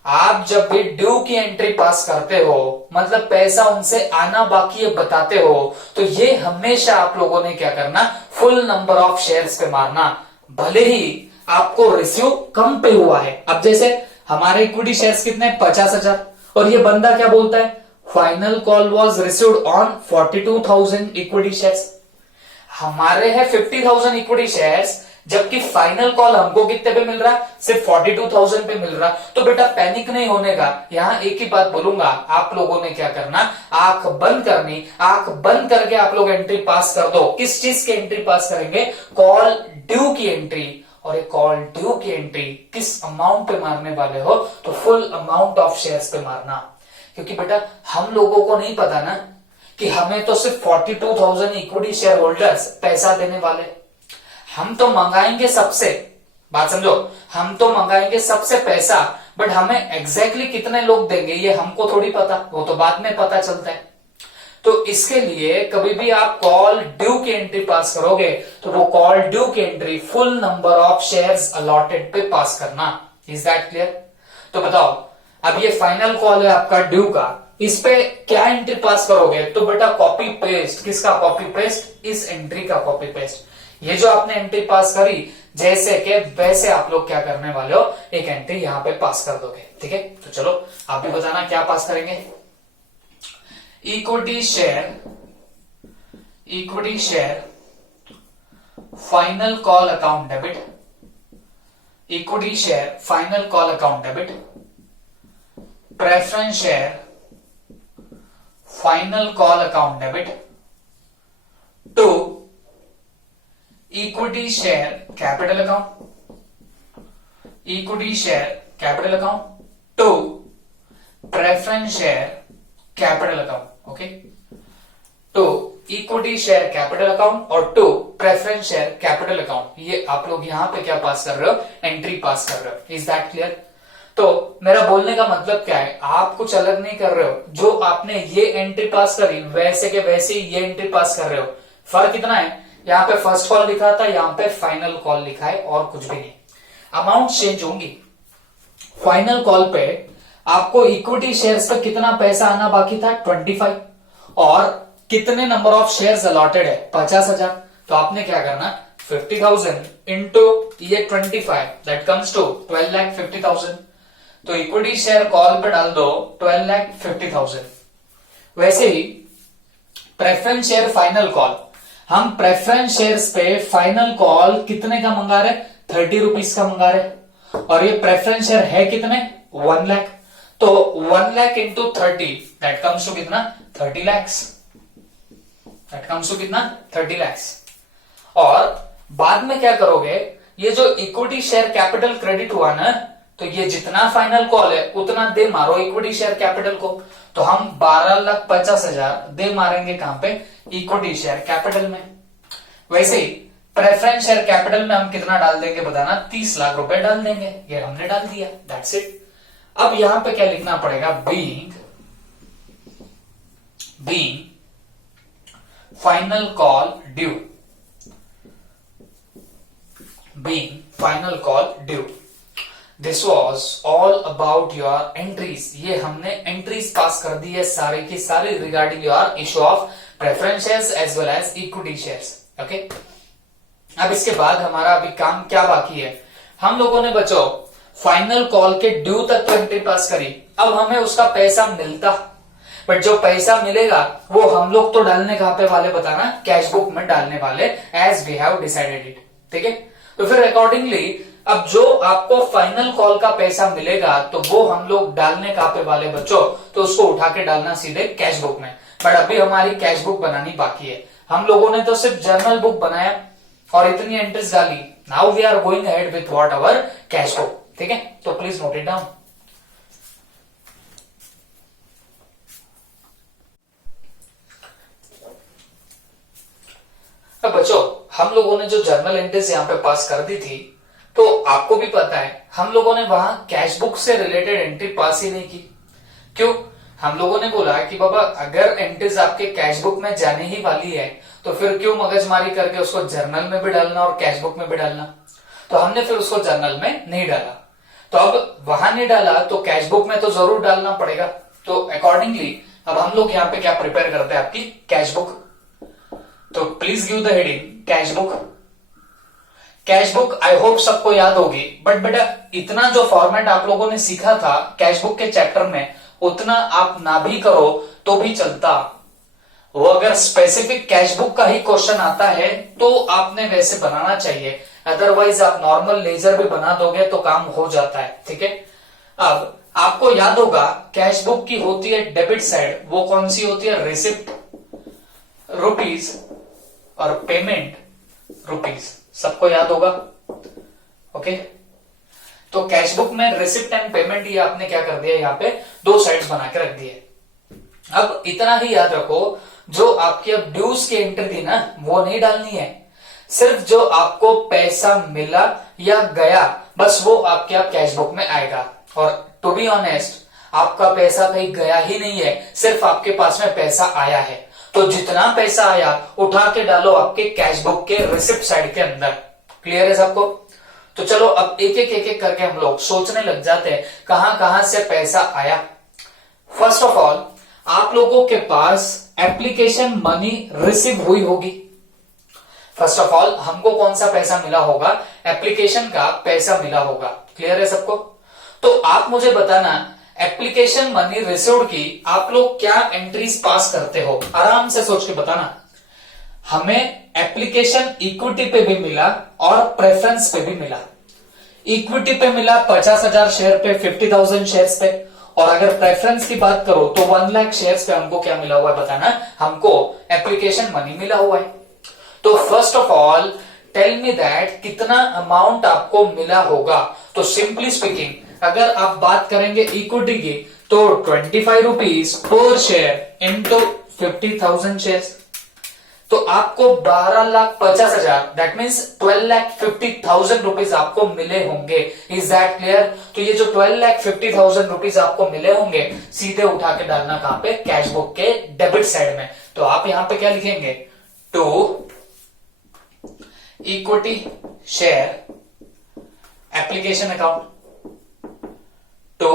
आप जब भी ड्यू की एंट्री पास करते हो, मतलब पैसा उनसे आना बाकी है बताते हो, तो ये हमेशा आप लोगों ने क्या करना, फुल नंबर ऑफ शेयर्स पे मारना, भले ही आपको रिसीव कम पे हुआ है। अब जैसे हमारे इक्विटी शेयर्स कितने, 50,000, और ये बंदा क्या बोलता है, final call was received on 42,000 equity shares. हमारे है 50,000 इक्विटी शेयर्स, जबकि फाइनल कॉल हमको कितने पे मिल रहा है, सिर्फ 42,000 पे मिल रहा। तो बेटा पैनिक नहीं होने का, यहां एक ही बात बोलूंगा, आप लोगों ने क्या करना, आंख बंद करनी, आंख बंद करके आप लोग एंट्री पास कर दो। किस चीज की एंट्री पास करेंगे, कॉल ड्यू की एंट्री। और ये कॉल ड्यू की एंट्री किस अमाउंट पे मारने वाले हो, तो फुल अमाउंट ऑफ शेयर्स पे मारना। क्योंकि बेटा हम लोगों को नहीं पता ना कि हमें तो सिर्फ 42,000 इक्विटी शेयर होल्डर्स पैसा देने वाले। हम तो मंगाएंगे सबसे, बात समझो, हम तो मंगाएंगे सबसे पैसा, बट हमें एग्जैक्टली कितने लोग देंगे ये हमको थोड़ी पता, वो तो बाद में पता चलता है। तो इसके लिए कभी भी आप कॉल ड्यू की एंट्री पास करोगे तो वो कॉल ड्यू की entry full number of shares allotted पे पास करना। Is that clear? तो बताओ, अब ये फाइनल कॉल है आपका ड्यू का, इस पे क्या एंट्री पास करोगे, तो बेटा कॉपी पेस्ट। किसका कॉपी पेस्ट, इस एंट्री का कॉपी पेस्ट। ये जो आपने एंट्री पास करी जैसे के वैसे आप लोग क्या करने वाले हो, एक एंट्री यहां पे पास कर दोगे। ठीक है, तो चलो आप भी बताना क्या पास करेंगे। Equity share final call account debit, equity share final call account debit, preference share final call account debit, to equity share capital account, equity share capital account, to preference share capital account. Okay, to equity share capital account और to preference share capital account. ये आप लोग यहां पे क्या पास कर रहे हो, एंट्री पास कर रहे हो। Is that clear? तो मेरा बोलने का मतलब क्या है, आप कुछ अलग नहीं कर रहे हो, जो आपने ये एंट्री पास करी वैसे के वैसे ही ये एंट्री पास कर रहे हो। फर्क इतना है, यहाँ पे फर्स्ट कॉल लिखा था, यहाँ पे फाइनल कॉल लिखा है, और कुछ भी नहीं। अमाउंट चेंज होंगी। फाइनल कॉल पे आपको इक्विटी शेयर्स पे कितना पैसा आना बाकी था, 25, और कितने नंबर ऑफ शेयर्स अलॉटेड है, 50,000। तो आपने क्या करना, 50,000 इंटू ये 25, दैट कम्स टू 12,50,000। तो इक्विटी शेयर कॉल पे डाल दो 12,50,000। वैसे ही प्रेफरेंस शेयर फाइनल कॉल, हम प्रेफरेंस शेयर्स पे फाइनल कॉल कितने का मंगा रहे, 30 रुपीज का मंगा रहे, और ये प्रेफरेंस शेयर है कितने, 1 लाख। तो 1 lakh into 30 that comes to कितना, 30 लैक्स, दैट कम्स टू कितना, 30 लैक्स। और बाद में क्या करोगे, ये जो इक्विटी शेयर कैपिटल क्रेडिट हुआ ना, तो ये जितना फाइनल कॉल है उतना दे मारो इक्विटी शेयर कैपिटल को। तो हम 12,50,000 दे मारेंगे कहां पे, इक्विटी शेयर कैपिटल में। वैसे ही प्रेफरेंस शेयर कैपिटल में हम कितना डाल देंगे बताना, 30 लाख रुपए डाल देंगे, ये हमने डाल दिया, दैट्स इट। अब यहां पे क्या लिखना पड़ेगा, being final call due, being final call due. This was all about your entries. ये हमने एंट्रीज पास कर दी है सारी की सारी regarding your issue of preference shares as well as equity shares. Okay, अब इसके बाद हमारा अभी काम क्या बाकी है, हम लोगों ने बच्चों फाइनल कॉल के ड्यू तक तो एंट्री पास करी। अब हमें उसका पैसा मिलता, बट जो पैसा मिलेगा वो हम लोग तो डालने कहां पे वाले बताना, कैश बुक में डालने वाले, as we have decided it. ठीक है, तो फिर अकॉर्डिंगली अब जो आपको फाइनल कॉल का पैसा मिलेगा तो वो हम लोग डालने कहां पे वाले बच्चों, तो उसको उठा के डालना सीधे कैश बुक में। बट अभी हमारी कैश बुक बनानी बाकी है। हम लोगों ने तो सिर्फ जर्नल बुक बनाया और इतनी एंट्रीज डाली। Now we are going ahead with what our cash book. ठीक है, तो प्लीज नोट इट डाउन। अब बच्चों हम लोगों ने जो जर्नल एंट्रीज यहाँ पे पास कर दी थी, तो आपको भी पता है हम लोगों ने वहां कैश बुक से रिलेटेड एंट्री पास ही नहीं की। क्यों, हम लोगों ने बोला कि बाबा अगर एंट्रीज आपके कैश बुक में जाने ही वाली है तो फिर क्यों मगजमारी करके उसको जर्नल में भी डालना और कैश बुक में भी डालना। तो हमने फिर उसको जर्नल में नहीं डाला। तो अब वहां नहीं डाला तो कैश बुक में तो जरूर डालना पड़ेगा। तो अकॉर्डिंगली अब हम लोग यहाँ पे क्या प्रिपेयर करते हैं, आपकी कैश बुक। तो please give the heading cash book. Cash book I hope सबको याद होगी, बट बेटा इतना जो फॉर्मेट आप लोगों ने सीखा था कैश बुक के चैप्टर में, उतना आप ना भी करो तो भी चलता। वो अगर स्पेसिफिक कैश बुक का ही क्वेश्चन आता है तो आपने वैसे बनाना चाहिए, अदरवाइज आप नॉर्मल लेजर भी बना दोगे तो काम हो जाता है। ठीक है, अब आपको याद होगा कैश बुक की होती है डेबिट साइड, वो कौन सी होती है, रिसिप्ट रुपीज और पेमेंट रुपीज, सबको याद होगा। ओके, तो कैश बुक में रिसिप्ट एंड पेमेंट ये आपने क्या कर दिया, यहाँ पे दो साइड्स बना के रख दिए। अब इतना ही याद रखो, जो आपकी अब ड्यूज की एंट्री थी ना वो नहीं डालनी है, सिर्फ जो आपको पैसा मिला या गया बस वो आपके आप कैश बुक में आएगा। और टू बी ऑनेस्ट आपका पैसा कहीं गया ही नहीं है, सिर्फ आपके पास में पैसा आया है। तो जितना पैसा आया उठा के डालो आपके कैश बुक के रिसिप्ट साइड के अंदर। क्लियर है सबको? तो चलो अब एक एक करके हम लोग सोचने लग जाते हैं कहां कहां से पैसा आया। फर्स्ट ऑफ ऑल आप लोगों के पास एप्लीकेशन मनी रिसीव हुई होगी। फर्स्ट ऑफ ऑल हमको कौन सा पैसा मिला होगा, एप्लीकेशन का पैसा मिला होगा। क्लियर है सबको? तो आप मुझे बताना एप्लीकेशन मनी रिसीव्ड की आप लोग क्या एंट्रीज पास करते हो, आराम से सोच के बताना। हमें एप्लीकेशन इक्विटी पे भी मिला और प्रेफरेंस पे भी मिला। इक्विटी पे मिला 50,000 शेयर पे, 50,000 शेयर्स पे, और अगर प्रेफरेंस की बात करो तो 1 लाख शेयर्स पे हमको क्या मिला हुआ है बताना, हमको एप्लीकेशन मनी मिला हुआ है। तो first of all tell me that कितना अमाउंट आपको मिला होगा। तो सिंपली स्पीकिंग अगर आप बात करेंगे इक्विटी की तो 25 rupees per share into 50,000 shares, तो आपको 12,50,000 दैट मीन्स 12,50,000 रुपीज आपको मिले होंगे। Is that clear? तो ये जो 12,50,000 रुपीज आपको मिले होंगे सीधे उठा के डालना कहां पे, कैश बुक के डेबिट साइड में। तो आप यहां पे क्या लिखेंगे, to equity share application account, तो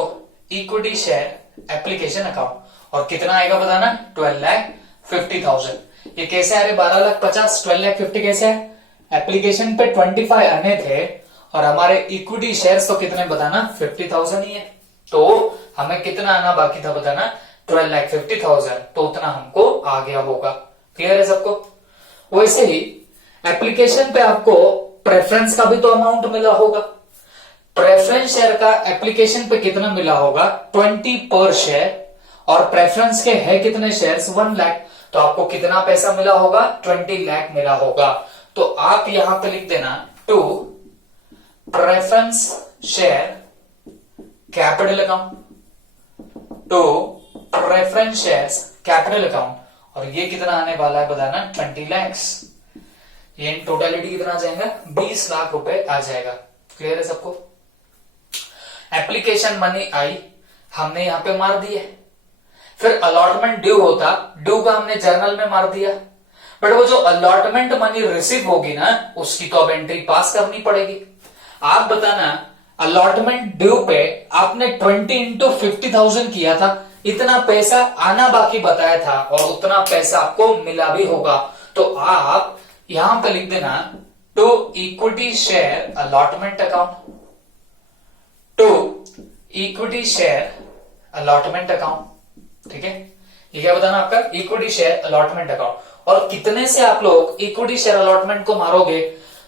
इक्विटी शेयर एप्लीकेशन अकाउंट। और कितना आएगा बताना, 12,50,000। ये कैसे आ रहे, 12,50,000 12,50,000 कैसे है, एप्लीकेशन पे 25 आने थे और हमारे इक्विटी शेयर्स तो कितने बताना, 50,000 ही है। तो हमें कितना आना बाकी था बताना, 12,50,000, तो उतना हमको आ गया होगा। क्लियर है सबको? वैसे ही एप्लीकेशन पे आपको प्रेफरेंस का भी तो अमाउंट मिला होगा। प्रेफरेंस शेयर का एप्लीकेशन पे कितना मिला होगा? 20 पर शेयर, और प्रेफरेंस के है कितने शेयर्स? 1 लाख। तो आपको कितना पैसा मिला होगा? 20 लाख मिला होगा। तो आप यहां पे लिख देना to preference share capital account, to preference shares capital account, और ये कितना आने वाला है बताना? 20 लैक्स। ये इन टोटलिटी कितना आ जाएगा? 20 लाख रुपए आ जाएगा। क्लियर है सबको? एप्लीकेशन मनी आई, हमने यहां पे मार दिया। फिर अलॉटमेंट ड्यू होता, ड्यू का हमने जर्नल में मार दिया, बट वो जो अलॉटमेंट मनी रिसीव होगी ना, उसकी तो अब एंट्री पास करनी पड़ेगी। आप बताना, अलॉटमेंट ड्यू पे आपने 20 इंटू 50,000 किया था, इतना पैसा आना बाकी बताया था, और उतना पैसा आपको मिला भी होगा। तो आप यहां पे लिख देना to equity share allotment account, to equity share allotment account. ठीक है, ये क्या बताना आपका? Equity share allotment account. और कितने से आप लोग इक्विटी शेयर अलॉटमेंट को मारोगे?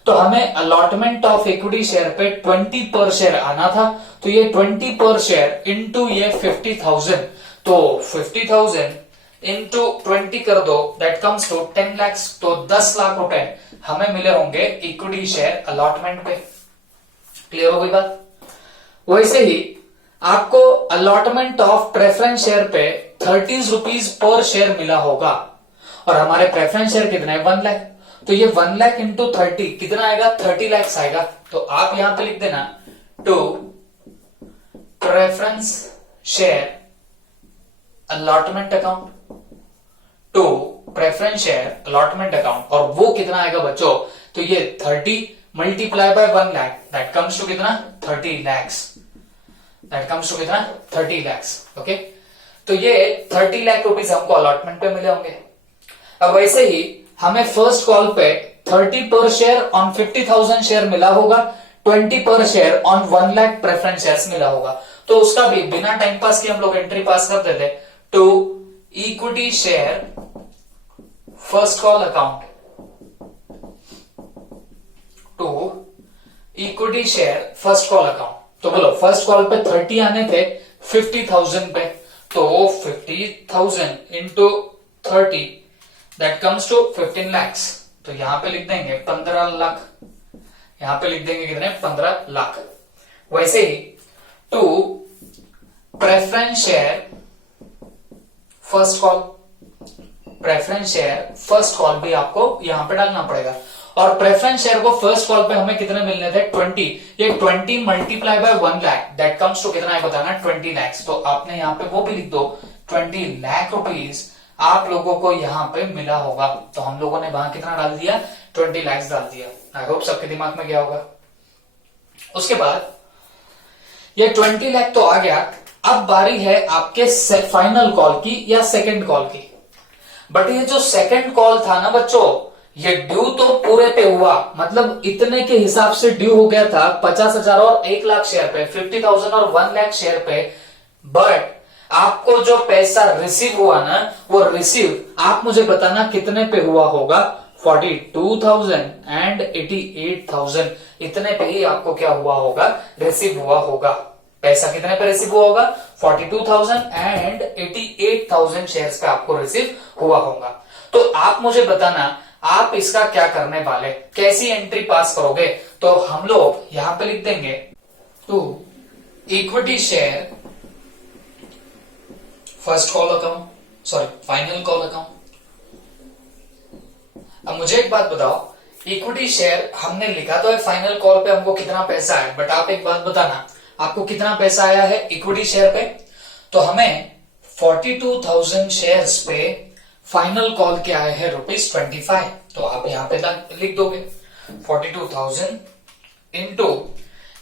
तो हमें अलॉटमेंट ऑफ इक्विटी शेयर पे 20 पर शेयर आना था, तो ये 20 पर शेयर इंटू ये 50,000, तो 50,000 इंटू 20 कर दो, दैट कम्स टू 10 लैक्स। तो 10 लाख रुपए हमें मिले होंगे इक्विटी शेयर अलॉटमेंट पे। क्लियर हो गई बात? वैसे ही आपको अलॉटमेंट ऑफ प्रेफरेंस शेयर पे 30 रुपीज पर शेयर मिला होगा, और हमारे प्रेफरेंस शेयर कितना है? 1 लाख। तो ये 1 लाख इंटू 30 कितना आएगा? 30 लैक्स आएगा। तो आप यहां पे लिख देना to preference share allotment account, to preference share allotment account, और वो कितना आएगा बच्चों? तो ये 30 multiply by 1 lakh, that comes to कितना? 30 लैक्स। दैट कम्स टू कितना? 30 लैक्स। ओके, तो ये 30 लाख रुपीज हमको अलॉटमेंट पे मिले होंगे। अब वैसे ही हमें फर्स्ट कॉल पे 30 पर शेयर ऑन 50,000 शेयर मिला होगा, 20 पर share on 1 lakh preference shares मिला होगा। तो उसका भी बिना टाइम पास के हम लोग एंट्री पास कर देते। To equity share first call account, to equity share first call account. तो बोलो, फर्स्ट कॉल पे 30 आने थे 50,000 पे, तो 50,000 into 30 that comes to 15 lakhs. तो यहां पे लिख देंगे 15 लाख, यहां पे लिख देंगे कितने? 15 लाख। वैसे ही to preference share first call, preference share first call भी आपको यहां पे डालना पड़ेगा। और प्रेफरेंस शेयर को फर्स्ट कॉल पे हमें कितने मिलने थे? 20। ये 20 multiply by 1 lakh, that comes to कितना है बताना? 20 लैक्स। तो आपने यहां पे वो भी लिख दो, 20 लाख रुपीज आप लोगों को यहां पे मिला होगा। तो हम लोगों ने वहां कितना डाल दिया? 20 लैक्स डाल दिया। आई होप सबके दिमाग में गया होगा। उसके बाद ये 20 लाख तो आ गया। अब बारी है आपके फाइनल कॉल की या सेकंड कॉल की। बट ये जो सेकंड कॉल था ना बच्चों, ये ड्यू तो पूरे पे हुआ, मतलब इतने के हिसाब से ड्यू हो गया था 50,000 और 1 लाख शेयर पे, 50,000 और 1 लाख शेयर पे। बट आपको जो पैसा रिसीव हुआ ना, वो रिसीव आप मुझे बताना कितने पे हुआ होगा? 42,000 एंड 88,000, इतने पे ही आपको क्या हुआ होगा? रिसीव हुआ होगा। पैसा कितने पे रिसीव हुआ होगा? 42,000 एंड 88,000 शेयर्स पे आपको रिसीव हुआ होगा। तो आप मुझे बताना, आप इसका क्या करने वाले, कैसी एंट्री पास करोगे? तो हम लोग यहां पे लिख देंगे to equity share first call account, sorry final call account. अब मुझे एक बात बताओ, इक्विटी शेयर हमने लिखा तो है फाइनल कॉल पे हमको कितना पैसा है, बट आप एक बात बताना, आपको कितना पैसा आया है इक्विटी शेयर पे? तो हमें 42,000 शेयर्स पे फाइनल कॉल के आए हैं ₹25। तो आप यहां पे लिख दोगे 42,000 इंटू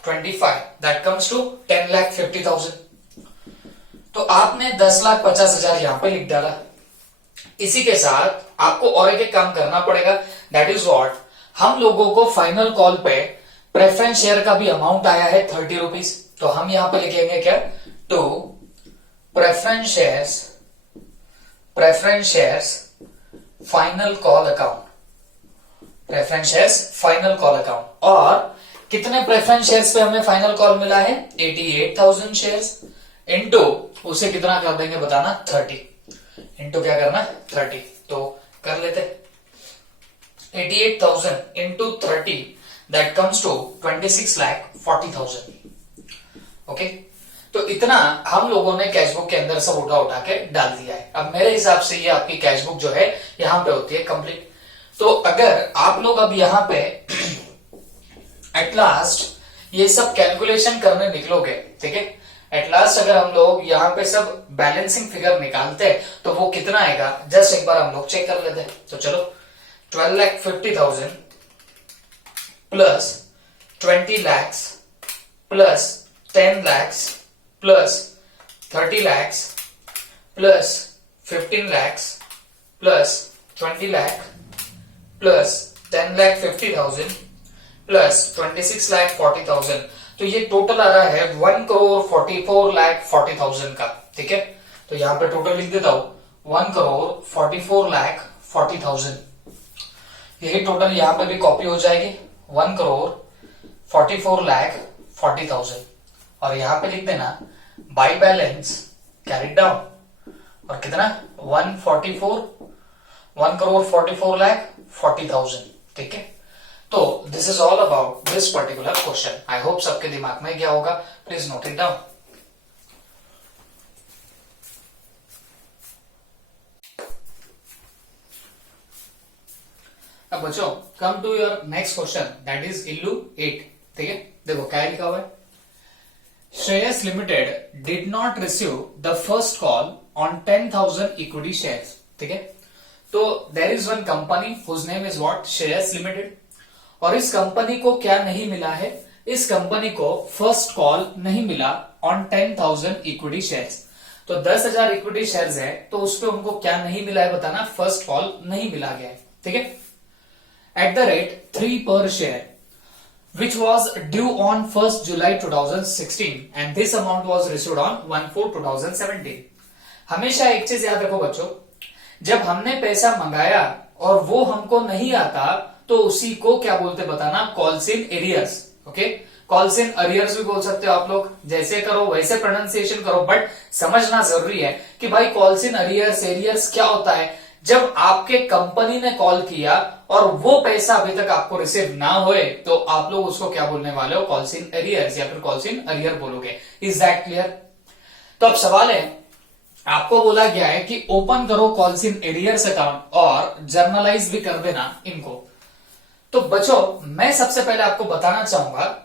25, दैट कम्स टू 10,50,000। तो आपने 10,50,000 यहां पे लिख डाला। इसी के साथ आपको और एक काम करना पड़ेगा, दैट इज व्हाट, हम लोगों को फाइनल कॉल पे प्रेफरेंस शेयर का भी अमाउंट आया है 30 रुपीज। तो हम यहां पे लिखेंगे क्या? To preference shares preference shares final call account, preference shares final call account. और कितने प्रेफरेंस शेयर्स पे हमें फाइनल कॉल मिला है? 88,000 शेयर्स इनटू उसे कितना कर देंगे बताना? 30 इनटू क्या करना? 30। तो कर लेते 88,000 into 30 that comes to 26,40,000। Okay, तो इतना हम लोगों ने कैशबुक के अंदर सब उठा के डाल दिया है। अब मेरे हिसाब से ये आपकी कैशबुक जो है यहां पे होती है कंप्लीट। तो अगर आप लोग अब यहां पे एट लास्ट ये सब कैलकुलेशन करने निकलोगे, ठीक है, एट लास्ट अगर हम लोग यहां पे सब बैलेंसिंग फिगर निकालते हैं तो वो कितना आएगा जस्ट एक बार हम लोग चेक कर लेते हैं। तो चलो 12,50,000 plus 20 lakhs plus 10 lakhs plus 30 lakhs plus 15 lakhs plus 20 lakh plus 10,50,000 plus 26,40,000। तो ये टोटल आ रहा है 1,44,40,000 का, ठीक है। तो यहां पे टोटल लिख देता हूं 1,44,40,000। यही टोटल यहां पे भी कॉपी हो जाएगी 1,44,40,000। और यहां पे लिख देना बाय बैलेंस कैरिड डाउन और कितना 1,44,40,000, ठीक है। तो this is all about this particular question. I hope सबके दिमाग में क्या होगा, प्लीज नोट इट डाउन। अब बच्चों come to your next question that is इल्लू 8, ठीक है। देखो क्या लिखा हुआ है, Shreyas limited did not receive the first call on 10,000 equity shares, ठीक है। तो there is one company whose name is what, Shreyas limited. और इस कंपनी को क्या नहीं मिला है, इस कंपनी को फर्स्ट कॉल नहीं मिला ऑन 10,000 इक्विटी शेयर्स। तो 10,000 इक्विटी शेयर्स है तो उस पर उनको क्या नहीं मिला है बताना, फर्स्ट कॉल नहीं मिला गया है, ठीक है। At the rate 3 per share which was due on 1st July 2016 and this amount was received on 1/4/2017। हमेशा एक चीज याद रखो बच्चों, जब हमने पैसा मंगाया और वो हमको नहीं आता तो उसी को क्या बोलते बताना, calls in arrears. Okay, calls in arrears भी बोल सकते हो आप लोग, जैसे करो वैसे प्रोनाउंसिएशन करो, बट समझना जरूरी है कि भाई कॉल्स इन अरियर्स एरियर्स क्या होता है। जब आपके कंपनी ने कॉल किया और वो पैसा अभी तक आपको रिसीव ना होए तो आप लोग उसको क्या बोलने वाले हो, कॉल्स इन एरियर्स या फिर कॉल्स इन अरियर बोलोगे। Is that clear? तो अब सवाल है, आपको बोला गया है कि ओपन करो कॉल्स इन एरियर्स अकाउंट और जर्नलाइज भी कर देना इनको। तो बच्चों मैं सबसे पहले आपको बताना चाहूंगा,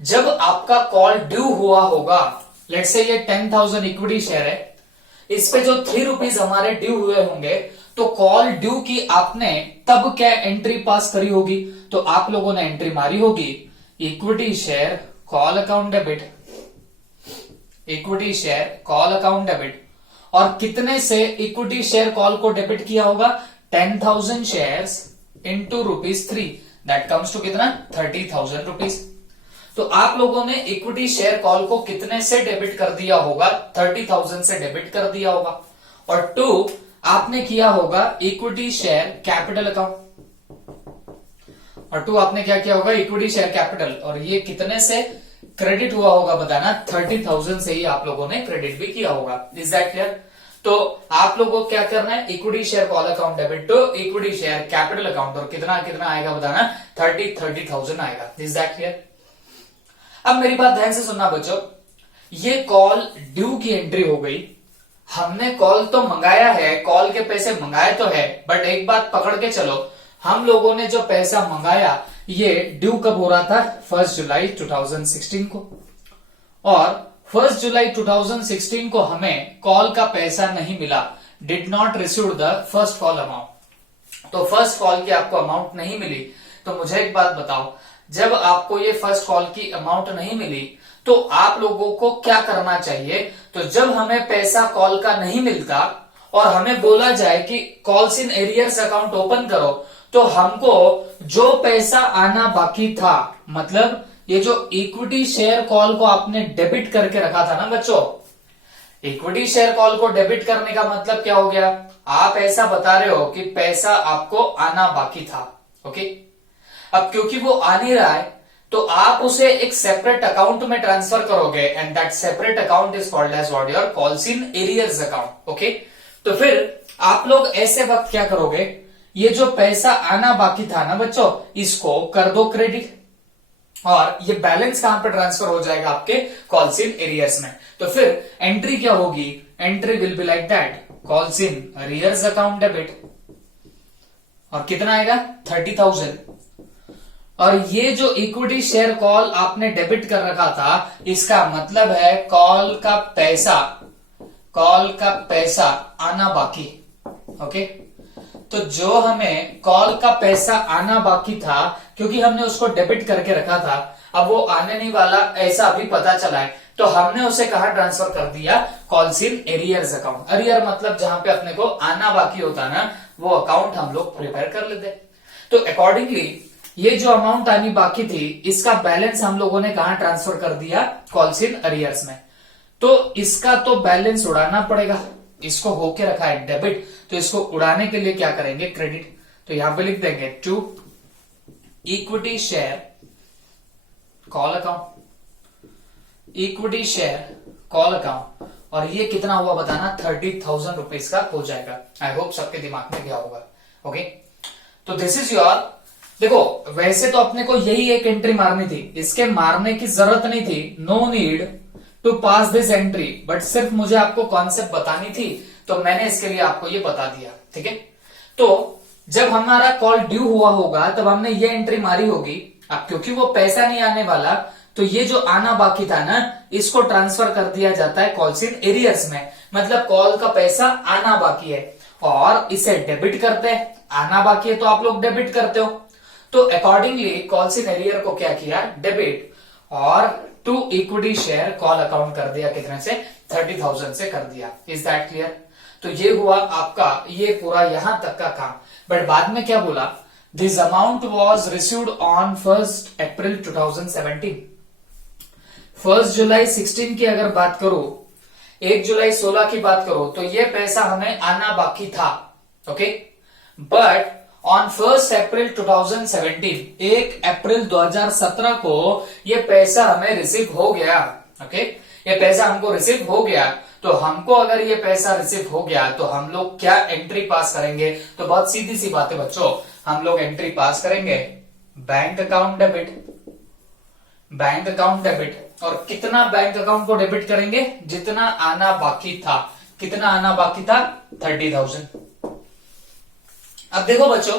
जब आपका कॉल ड्यू हुआ होगा, लेट्स से ये 10,000 इक्विटी शेयर है, इस पे जो 3 रुपीज हमारे ड्यू हुए होंगे, तो कॉल ड्यू की आपने तब क्या एंट्री पास करी होगी, तो आप लोगों ने एंट्री मारी होगी equity share call account debit, equity share call account debit. और कितने से इक्विटी शेयर कॉल को डेबिट किया होगा, 10,000 shares into ₹3 that comes to कितना, 30,000 रुपीज। तो आप लोगों ने इक्विटी शेयर कॉल को कितने से डेबिट कर दिया होगा, 30,000 से डेबिट कर दिया होगा। और 2 आपने किया होगा इक्विटी शेयर कैपिटल अकाउंट, और 2 आपने क्या किया होगा, इक्विटी शेयर कैपिटल। और ये कितने से क्रेडिट हुआ होगा बताना, 30,000 से ही आप लोगों ने क्रेडिट भी किया होगा। Is that clear? तो आप लोगों को क्या करना है, equity share call account debit to equity share capital account, और कितना कितना आएगा बताना, 30,000 आएगा। Is that clear? अब मेरी बात ध्यान से सुनना बच्चों, ये कॉल ड्यू की एंट्री हो गई, हमने कॉल तो मंगाया है, कॉल के पैसे मंगाए तो है, बट एक बात पकड़ के चलो, हम लोगों ने जो पैसा मंगाया ये ड्यू कब हो रहा था, 1 जुलाई 2016 को। और 1 जुलाई 2016 को हमें कॉल का पैसा नहीं मिला, did not receive the first call amount. तो फर्स्ट कॉल की आपको अमाउंट नहीं मिली, तो मुझे एक बात बताओ, जब आपको ये फर्स्ट कॉल की अमाउंट नहीं मिली तो आप लोगों को क्या करना चाहिए। तो जब हमें पैसा कॉल का नहीं मिलता और हमें बोला जाए कि calls in arrears account open करो, तो हमको जो पैसा आना बाकी था, मतलब ये जो इक्विटी शेयर कॉल को आपने डेबिट करके रखा था ना बच्चों, इक्विटी शेयर कॉल को डेबिट करने का मतलब क्या हो गया, आप ऐसा बता रहे हो कि पैसा आपको आना बाकी था। ओके, अब क्योंकि वो आ नहीं रहा है तो आप उसे एक सेपरेट अकाउंट में ट्रांसफर करोगे and that separate account is called as what, your calls in arrears account. Okay, तो फिर आप लोग ऐसे वक्त क्या करोगे, ये जो पैसा आना बाकी था ना बच्चों, इसको कर दो क्रेडिट और ये बैलेंस कहां पर ट्रांसफर हो जाएगा, आपके कॉल्स इन एरियर्स में। तो फिर एंट्री क्या होगी, entry will be like that, calls in arrears account debit, और कितना आएगा 30,000। और ये जो इक्विटी शेयर कॉल आपने डेबिट कर रखा था, इसका मतलब है कॉल का पैसा आना बाकी। ओके, तो जो हमें कॉल का पैसा आना बाकी था, क्योंकि हमने उसको डेबिट करके रखा था, अब वो आने नहीं वाला ऐसा अभी पता चला है, तो हमने उसे कहां ट्रांसफर कर दिया, calls in arrears account. Arrear मतलब जहां पे अपने को आना बाकी होता ना, वो अकाउंट हम लोग प्रिपेयर कर लेते। तो अकॉर्डिंगली ये जो अमाउंट आनी बाकी थी, इसका बैलेंस हम लोगों ने कहां ट्रांसफर कर दिया, कॉल्स इन एरियर्स में। तो इसका तो बैलेंस उड़ाना पड़ेगा, इसको होके रखा है डेबिट, तो इसको उड़ाने के लिए क्या करेंगे, क्रेडिट। तो यहां पे लिख देंगे to equity share call account, equity share call account, और ये कितना हुआ बताना, 30,000 रुपीज का हो जाएगा। आई होप सबके दिमाग में गया होगा। ओके, तो दिस इज योर, देखो वैसे तो अपने को यही एक एंट्री मारनी थी, इसके मारने की जरूरत नहीं थी, no need to pass this entry, but सिर्फ मुझे आपको कॉन्सेप्ट बतानी थी, तो मैंने इसके लिए आपको ये बता दिया। ठीक है, तो जब हमारा कॉल ड्यू हुआ होगा तब हमने ये एंट्री मारी होगी। अब क्योंकि वो पैसा नहीं आने वाला, तो ये जो आना बाकी था ना, इसको ट्रांसफर कर दिया जाता है कॉल्स इन एरियर्स में, मतलब कॉल का पैसा आना बाकी है और इसे डेबिट करते हैं। आना बाकी है तो आप लोग डेबिट करते हो, तो अकॉर्डिंगली कॉल्स इन एरियर को क्या किया, डेबिट, और to equity share call account कर दिया, कितने से, 30,000 से कर दिया। Is that clear? तो ये हुआ आपका ये पूरा यहां तक का काम। बट बाद में क्या बोला, this amount was received on 1 अप्रैल 2017। 1 जुलाई 16 की अगर बात करो, 1 जुलाई 16 की बात करो, तो ये पैसा हमें आना बाकी था। ओके, बट ऑन 1 अप्रैल 2017, 1 अप्रैल 2017 को ये पैसा हमें रिसीव हो गया। ओके, ये पैसा हमको रिसीव हो गया, तो हमको अगर ये पैसा रिसीव हो गया तो हम लोग क्या एंट्री पास करेंगे, तो बहुत सीधी सी बात है बच्चों, हम लोग एंट्री पास करेंगे bank account debit, bank account debit. और कितना बैंक अकाउंट को डेबिट करेंगे, जितना आना बाकी था। कितना आना बाकी था, 30,000। अब देखो बच्चों,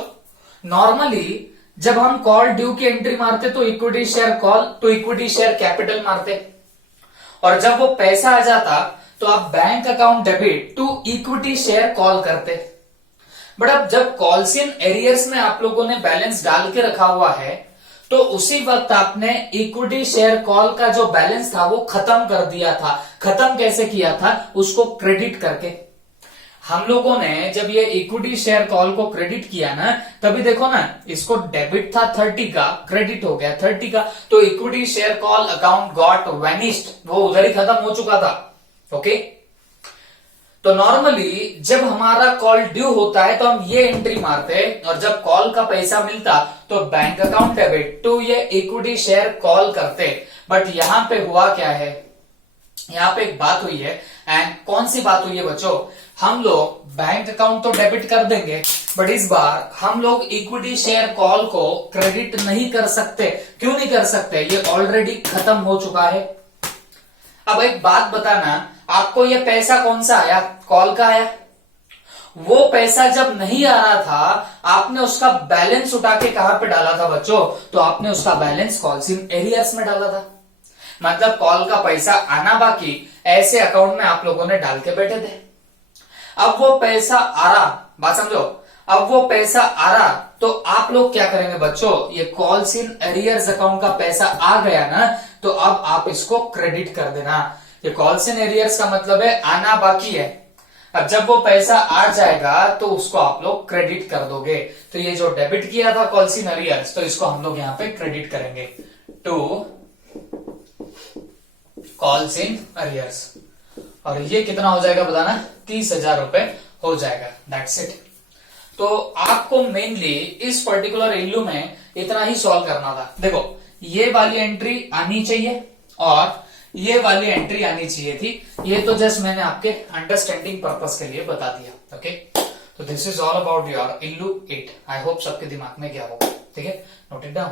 नॉर्मली जब हम कॉल ड्यू की एंट्री मारते तो equity share call to equity share capital मारते, और जब वो पैसा आ जाता तो आप bank account debit to equity share call करते। बट अब जब कॉल्स इन एरियर्स में आप लोगों ने बैलेंस डाल के रखा हुआ है, तो उसी वक्त आपने इक्विटी शेयर कॉल का जो बैलेंस था वो खत्म कर दिया था। खत्म कैसे किया था, उसको क्रेडिट करके। हम लोगों ने जब ये इक्विटी शेयर कॉल को क्रेडिट किया ना, तभी देखो ना, इसको डेबिट था 30 का, क्रेडिट हो गया 30 का, तो equity share call account got vanished, वो उधर ही खत्म हो चुका था। ओके, तो नॉर्मली जब हमारा कॉल ड्यू होता है तो हम ये एंट्री मारते हैं, और जब कॉल का पैसा मिलता तो बैंक अकाउंट डेबिट टू ये इक्विटी शेयर कॉल करते। बट यहां पे हुआ क्या है, यहां पे एक बात हुई है, एंड कौन सी बात हुई है बच्चों, हम लोग बैंक अकाउंट तो डेबिट कर देंगे, बट इस बार हम लोग इक्विटी शेयर कॉल को क्रेडिट नहीं कर सकते। क्यों नहीं कर सकते, ये ऑलरेडी खत्म हो चुका है। अब एक बात बताना, आपको ये पैसा कौन सा आया, कॉल का आया। वो पैसा जब नहीं आ रहा था, आपने उसका बैलेंस उठा के कहां पे डाला था बच्चों, तो आपने उसका बैलेंस कॉल्स इन एरियर्स में डाला था। मतलब कॉल का पैसा आना बाकी ऐसे अकाउंट में आप लोगों ने डाल के बैठे थे। अब वो पैसा आ रहा, बात समझो, अब वो पैसा आ रहा तो आप लोग क्या करेंगे बच्चों, ये कॉल्स इन एरियर्स अकाउंट का पैसा आ गया ना, तो अब आप इसको क्रेडिट कर देना। ये कॉल्स इन एरियर्स का मतलब है आना बाकी है। अब जब वो पैसा आ जाएगा तो उसको आप लोग क्रेडिट कर दोगे। तो ये जो डेबिट किया था कॉल्स इन एरियर्स, तो इसको हम लोग यहां पे क्रेडिट करेंगे टू कॉल्स इन एरियर्स। और ये कितना हो जाएगा बताना, 30,000 रुपए हो जाएगा। That's it. तो आपको मेनली इस पर्टिकुलर इल्लू में इतना ही सॉल्व करना था। देखो ये वाली एंट्री आनी चाहिए और ये वाली एंट्री आनी चाहिए थी। ये तो जस्ट मैंने आपके अंडरस्टैंडिंग पर्पस के लिए बता दिया। ओके, तो this is all about your इल्लू 8। आई होप सबके दिमाग में क्या होगा। ठीक है, नोट इट डाउन।